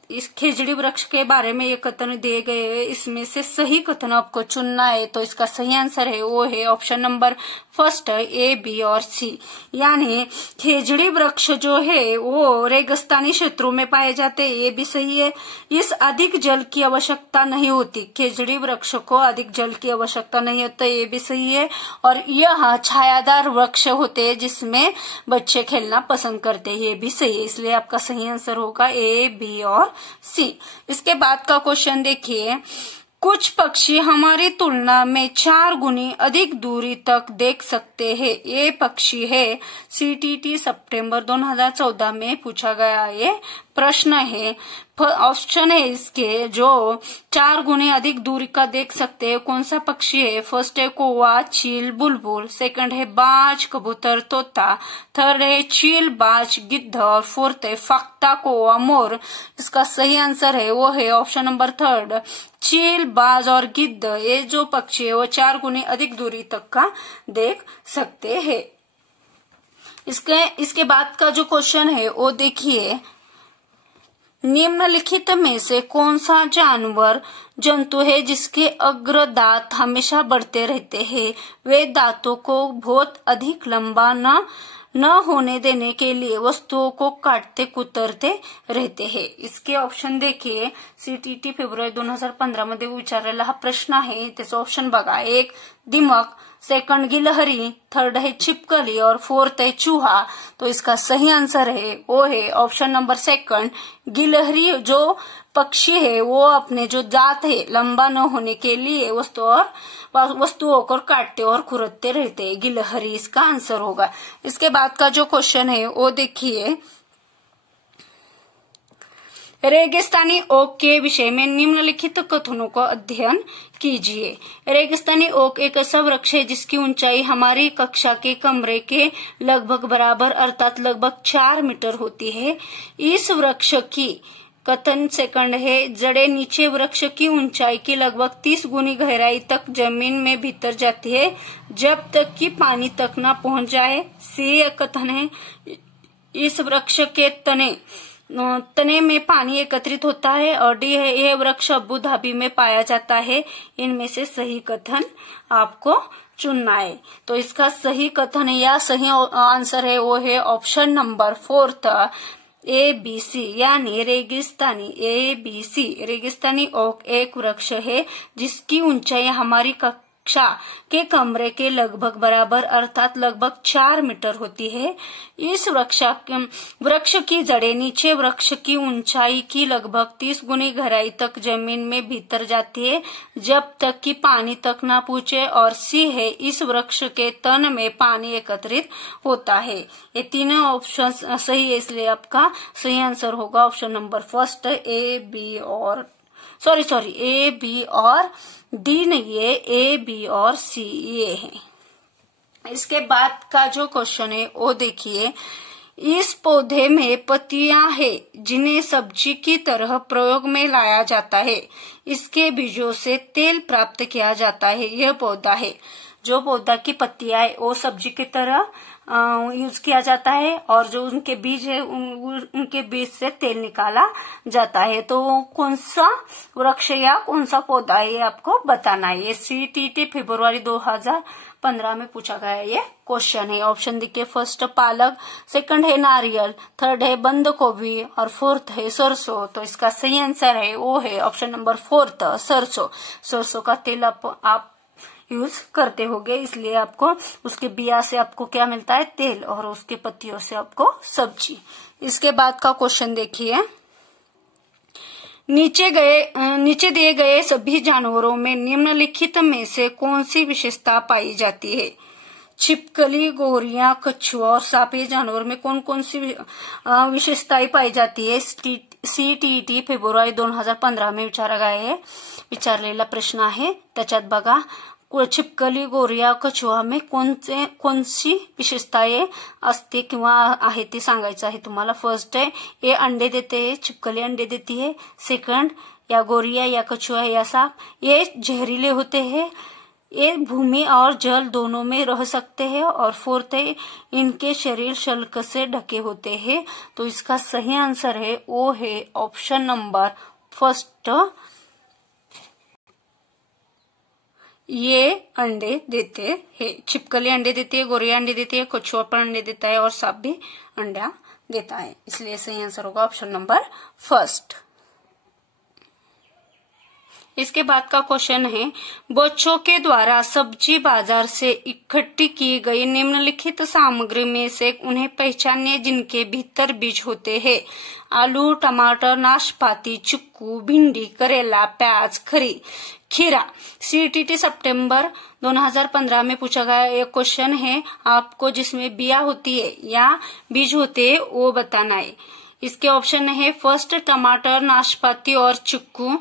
इस खेजड़ी वृक्ष के बारे में ये कथन दिए गए हैं, इसमें से सही कथन आपको चुनना है। तो इसका सही आंसर है वो है ऑप्शन नंबर फर्स्ट ए, बी और सी। यानी खेजड़ी वृक्ष जो है वो रेगिस्तानी क्षेत्रों में पाए जाते हैं, ये भी सही है। इस अधिक जल की आवश्यकता नहीं होती, खेजड़ी वृक्ष को अधिक जल की आवश्यकता नहीं होता, ये भी सही है। और यह छायादार वृक्ष होते हैं जिसमें बच्चे खेलना पसंद करते हैं, ये भी सही है। इसलिए आपका सही आंसर होगा ए, बी और सी। इसके बाद का क्वेश्चन देखिए, कुछ पक्षी हमारी तुलना में 4 गुनी अधिक दूरी तक देख सकते हैं। ये पक्षी है सीटीटी सितंबर 2014 में पूछा गया ये प्रश्न है। ऑप्शन है इसके जो 4 गुनी अधिक दूरी का देख सकते हैं, कौन सा पक्षी है? फर्स्ट है कौवा, चील, बुलबुल, सेकंड है बाज, कबूतर, तोता, थर्ड है चील, बाज, गिद्ध और फोर्थ है फक्ता, कौवा, मोर। इसका सही आंसर है वो है ऑप्शन नंबर थर्ड, चील, बाज और गिद्ध। ये जो पक्षी है वो 4 गुनी अधिक दूरी तक का देख सकते हैं। इसके बाद का जो क्वेश्चन है वो देखिए, निम्नलिखित में से कौन सा जंतु है जिसके अग्र दांत हमेशा बढ़ते रहते हैं? वे दांतों को बहुत अधिक लंबा न होने देने के लिए वस्तुओं को काटते कुतरते रहते हैं। इसके ऑप्शन देखिए, सीटीटी फेब्रुवारी 2015 मध्ये विचारलेला हा प्रश्न आहे, त्याचा ऑप्शन बघा। एक दिमक, सेकंड गिलहरी, थर्ड है छिपकली और फोर्थ है चूहा। तो इसका सही आंसर है वो है ऑप्शन नंबर सेकंड, गिलहरी। जो पक्षी है वो अपने जो दांत है लंबा न होने के लिए वस्तुओं को काटते और खुरदते रहते हैं, गिलहरी इसका आंसर होगा। इसके बाद का जो क्वेश्चन है वो देखिए, रेगिस्तानी ओक के विषय में निम्नलिखित कथनों का अध्ययन कीजिए। रेगिस्तानी ओक एक ऐसा वृक्ष है जिसकी ऊंचाई हमारी कक्षा के कमरे के लगभग बराबर अर्थात लगभग 4 मीटर होती है। इस वृक्ष की कथन सेकंड है, जड़ें नीचे वृक्ष की ऊंचाई की लगभग 30 गुनी गहराई तक जमीन में भीतर जाती है जब तक कि पानी तक न पहुंच जाए। सी कथन है, इस वृक्ष के तने में पानी एकत्रित होता है। और डी है, यह वृक्ष अबू धाबी में पाया जाता है। इनमें से सही कथन आपको चुनना है। तो इसका सही कथन या सही आंसर है वो है ऑप्शन नंबर फोर्थ, ए, बी, सी। यानी रेगिस्तानी रेगिस्तानी ओक एक वृक्ष है जिसकी ऊंचाई हमारी कक्षा के कमरे के लगभग बराबर अर्थात लगभग 4 मीटर होती है। इस वृक्ष की जड़ें नीचे वृक्ष की ऊंचाई की लगभग 30 गुनी गहराई तक जमीन में भीतर जाती है जब तक कि पानी तक न पहुंचे। और सी है, इस वृक्ष के तन में पानी एकत्रित होता है। ये तीनों ऑप्शन सही है, इसलिए आपका सही आंसर होगा ऑप्शन नंबर फर्स्ट, ए, बी और ए, बी और डी नहीं है, ए, बी और सी ये है। इसके बाद का जो क्वेश्चन है वो देखिए, इस पौधे में पत्तियां हैं जिन्हें सब्जी की तरह प्रयोग में लाया जाता है। इसके बीजों से तेल प्राप्त किया जाता है। यह पौधा है, जो पौधा की पत्तियां है वो सब्जी की तरह यूज किया जाता है और जो उनके बीज है उनके बीज से तेल निकाला जाता है। तो कौन सा वृक्ष या कौन सा पौधा है ये आपको बताना है। ये सीटीटी फरवरी 2015 में पूछा गया ये क्वेश्चन है। ऑप्शन देखिए, फर्स्ट पालक, सेकंड है नारियल, थर्ड है बंद गोभी और फोर्थ है सरसों। तो इसका सही आंसर है वो है ऑप्शन नंबर फोर्थ, सरसों। सरसों का तेल आप यूज करते होगे, इसलिए आपको उसके बिया से आपको क्या मिलता है, तेल, और उसके पत्तियों से आपको सब्जी। इसके बाद का क्वेश्चन देखिए, नीचे दिए गए सभी जानवरों में निम्नलिखित में से कौन सी विशेषता पाई जाती है? छिपकली, गोरियां, कछुआ और सांप, ये जानवर में कौन कौन सी विशेषताएं पाई जाती है? सीटीटी फेब्रुवारी 2015 में विचारलेला प्रश्न आहे। त्याच्यात बघा, छिपकली, गोरिया, कछुआ में कोणची विशेषताएं असते किंवा आहे ती सांगायचं आहे तुम्हाला. फर्स्ट है ये अंडे देते हैं, छिपकली अंडे देती है. सेकंड, या गोरिया या कछुआ या सांप ये जहरीले होते हैं, ये भूमि और जल दोनों में रह सकते हैं. और फोर्थ है इनके शरीर शल्क से ढके होते हैं. तो इसका सही आंसर है वो है ऑप्शन नंबर फर्स्ट, ये अंडे देते हैं. छिपकली अंडे देती है, गोरिया अंडे देती है, कछुआ पर अंडे देता है और सांप भी अंडा देता है. इसलिए सही आंसर होगा ऑप्शन नंबर फर्स्ट. इसके बाद का क्वेश्चन है बच्चों के द्वारा सब्जी बाजार से इकट्ठी की गई निम्नलिखित सामग्री में से उन्हें पहचानिए जिनके भीतर बीज होते हैं. आलू, टमाटर, नाशपाती, चिक्कू, भिंडी, करेला, प्याज, खीरा. सीटीटी सितंबर 2015 में पूछा गया एक क्वेश्चन है आपको, जिसमें बिया होती है या बीज होते हैं वो बताना है. इसके ऑप्शन है फर्स्ट टमाटर, नाशपाती और चिक्कू.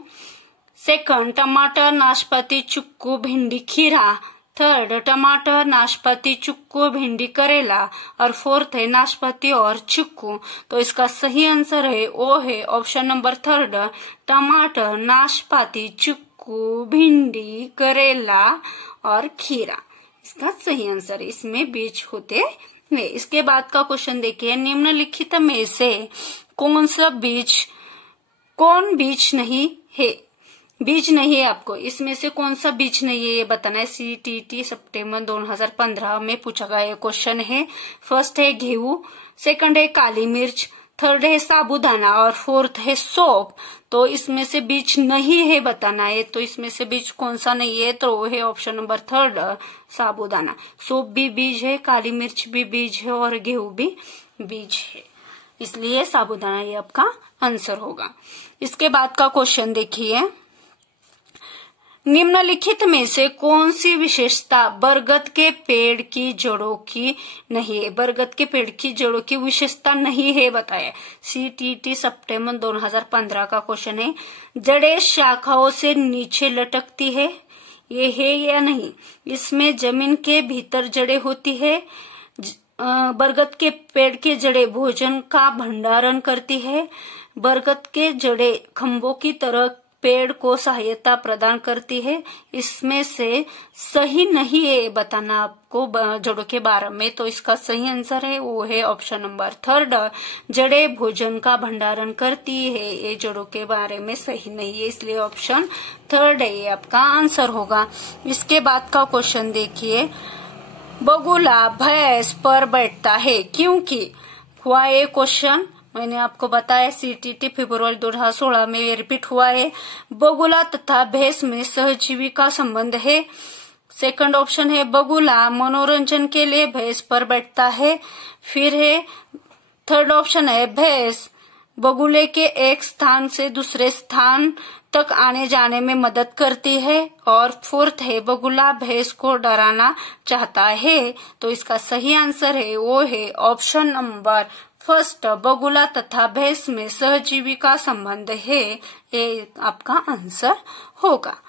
सेकंड टमाटर, नाशपाती, चिक्कू, भिंडी, खीरा. थर्ड टमाटर, नाशपाती, चिक्कू, भिंडी, करेला. और फोर्थ है नाशपाती और चिक्कू. तो इसका सही आंसर है वो है ऑप्शन नंबर थर्ड, टमाटर, नाशपाती, चिक्कू, भिंडी, करेला और खीरा. इसका सही आंसर है, इसमें बीज होते हैं. इसके बाद का क्वेश्चन देखिए निम्नलिखित में से कौन बीज नहीं है. बीज नहीं है आपको, इसमें से कौन सा बीज नहीं है ये बताना है. सीटीटी सितंबर 2015 में पूछा गया ये क्वेश्चन है. फर्स्ट है गेहूं, सेकंड है काली मिर्च, थर्ड है साबूदाना और फोर्थ है सौंफ. तो इसमें से बीज नहीं है बताना है. तो इसमें से बीज कौन सा नहीं है, तो वो है ऑप्शन नंबर थर्ड, साबूदाना. सौंफ भी बीज है, काली मिर्च भी बीज है और गेहूं भी बीज है. इसलिए साबूदाना ये आपका आंसर होगा. इसके बाद का क्वेश्चन देखिए निम्नलिखित में से कौन सी विशेषता बरगद के पेड़ की जड़ों की नहीं है. बरगद के पेड़ की जड़ों की विशेषता नहीं है बताया. सीटीटी सितंबर 2015 का क्वेश्चन है जड़ें शाखाओं से नीचे लटकती है, ये है या नहीं. इसमें जमीन के भीतर जड़ें होती है. बरगद के पेड़ के जड़ें भोजन का भंडारण करती है. बरगद के जड़ें खंभों की तरह पेड़ को सहायता प्रदान करती है. इसमें से सही नहीं है बताना आपको जड़ों के बारे में. तो इसका सही आंसर है वो है ऑप्शन नंबर थर्ड, जड़ें भोजन का भंडारण करती है. ये जड़ों के बारे में सही नहीं है, इसलिए ऑप्शन थर्ड है ये आपका आंसर होगा. इसके बाद का क्वेश्चन देखिए बगुला भैंस पर बैठता है क्योंकि. हुआ ये क्वेश्चन मैंने आपको बताया सीटीटी फरवरी 2016 में रिपीट हुआ है. बगुला तथा भैंस में सहजीविका संबंध है. सेकंड ऑप्शन है बगुला मनोरंजन के लिए भैंस पर बैठता है. फिर है थर्ड ऑप्शन है भैंस बगुले के एक स्थान से दूसरे स्थान तक आने जाने में मदद करती है. और फोर्थ है बगुला भैंस को डराना चाहता है. तो इसका सही आंसर है वो है ऑप्शन नंबर फर्स्ट, बगुला तथा भैंस में सहजीविका संबंध है. ये आपका आंसर होगा.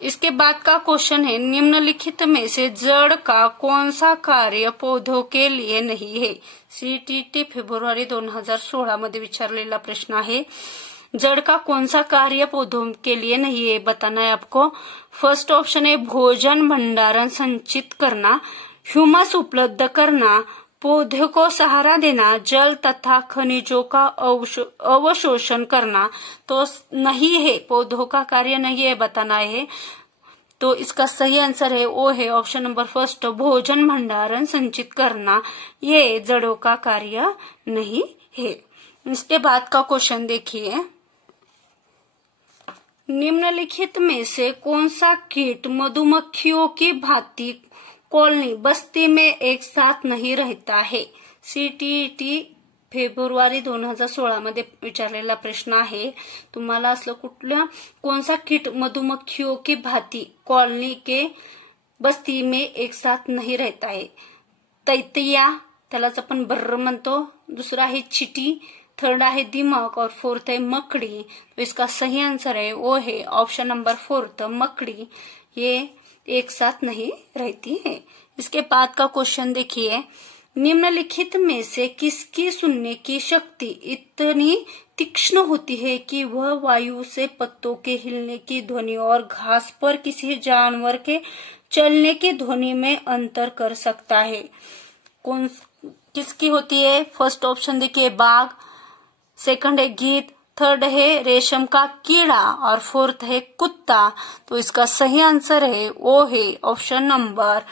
इसके बाद का क्वेश्चन है निम्नलिखित में से जड़ का कौन सा कार्य पौधों के लिए नहीं है. सीटीटी फेब्रुवारी 2016 मध्ये विचारलेला प्रश्न आहे. जड़ का कौन सा कार्य पौधों के लिए नहीं है बताना है आपको. फर्स्ट ऑप्शन है भोजन भंडारण संचित करना, ह्यूमस उपलब्ध करना, पौधे को सहारा देना, जल तथा खनिजों का अवशोषण करना. तो नहीं है, पौधों का कार्य नहीं है बताना है. तो इसका सही आंसर है वो है ऑप्शन नंबर फर्स्ट, भोजन भंडारण संचित करना. ये जड़ों का कार्य नहीं है. इसके बाद का क्वेश्चन देखिए निम्नलिखित में से कौन सा कीट मधुमक्खियों की भांति कॉलोनी बस्ती में एक साथ नहीं रहता है. सीटीटी फेब्रुवारी 2016 मध्ये विचारलेला प्रश्न आहे. तुम्हाला असलं कुठलं कौन सा कीट मधुमक्खियों की भांति कॉलोनी के बस्ती में एक साथ नहीं रहता है. तैतैया, त्यालाच आपण बर्र म्हणतो. दुसरा आहे चिटी थर्ड है दिमाग और फोर्थ है मकड़ी। तो इसका सही आंसर है वो है ऑप्शन नंबर फोर्थ, मकड़ी। ये एक साथ नहीं रहती है। इसके बाद का क्वेश्चन देखिए, निम्नलिखित में से किसकी सुनने की शक्ति इतनी तीक्ष्ण होती है कि वह वायु से पत्तों के हिलने की ध्वनि और घास पर किसी जानवर के चलने की ध्वनि में अंतर कर सकता है? कौन किसकी होती है? फर्स्ट ऑप्शन देखिए बाघ, सेकंड है गीत, थर्ड है रेशम का कीड़ा और फोर्थ है कुत्ता। तो इसका सही आंसर है वो है ऑप्शन नंबर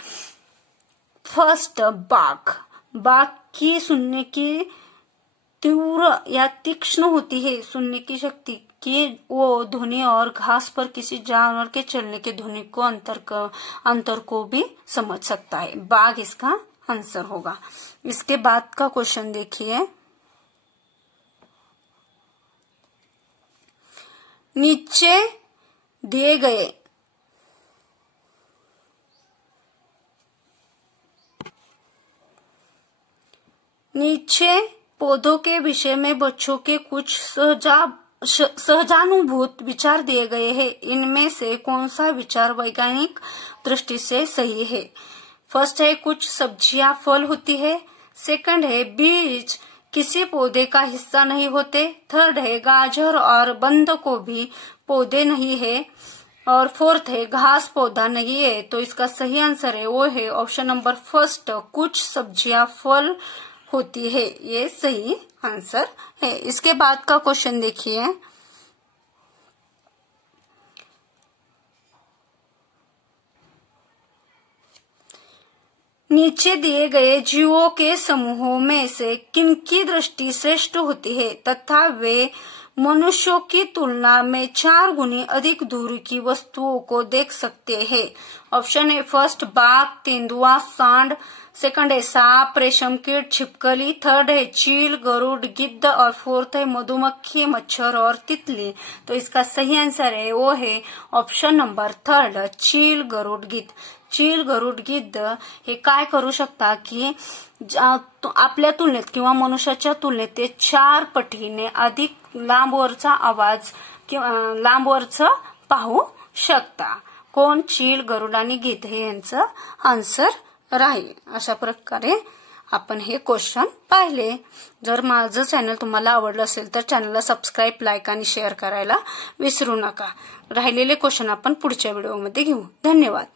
फर्स्ट, बाघ। बाघ की सुनने की तीव्र या तीक्ष्ण होती है सुनने की शक्ति कि वो ध्वनि और घास पर किसी जानवर के चलने की ध्वनि को अंतर को भी समझ सकता है। बाघ इसका आंसर होगा। इसके बाद का क्वेश्चन देखिए, नीचे दिए गए पौधों के विषय में बच्चों के कुछ सहजानुभूत विचार दिए गए हैं। इनमें से कौन सा विचार वैज्ञानिक दृष्टि से सही है? फर्स्ट है कुछ सब्जियां फल होती है, सेकंड है बीज किसी पौधे का हिस्सा नहीं होते, थर्ड है गाजर और बंद गोभी पौधे नहीं है और फोर्थ है घास पौधा नहीं है। तो इसका सही आंसर है वो है ऑप्शन नंबर फर्स्ट, कुछ सब्जियां फल होती है। ये सही आंसर है। इसके बाद का क्वेश्चन देखिए, नीचे दिए गए जीवों के समूहों में से किनकी दृष्टि श्रेष्ठ होती है तथा वे मनुष्यों की तुलना में 4 गुनी अधिक दूर की वस्तुओं को देख सकते हैं? ऑप्शन है फर्स्ट बाघ, तेंदुआ, सांड, सेकंड है सांप, रेशम कीट, छिपकली, थर्ड है चील, गरुड़, गिद्ध और फोर्थ है मधुमक्खी, मच्छर और तितली। तो इसका सही आंसर है वो है ऑप्शन नंबर थर्ड, चील, गरुड़, गिद्ध। चील, गरुड, गिद्ध हे काय करू शकता की आपल्या तुलनेत किंवा मनुष्याच्या तुलनेत ते 4 पटीने अधिक लांबवरचा आवाज किंवा लांबवरचं पाहू शकता। कोण? चील, गरुड आणि गिद्ध हे यांचं आन्सर राहील। अशा प्रकारे आपण हे क्वेश्चन पाहिले। जर माझं चॅनल तुम्हाला आवडलं असेल तर चॅनलला सबस्क्राइब, लाईक आणि शेअर करायला विसरू नका। राहिलेले क्वेश्चन आपण पुढच्या व्हिडिओमध्ये घेऊ। धन्यवाद।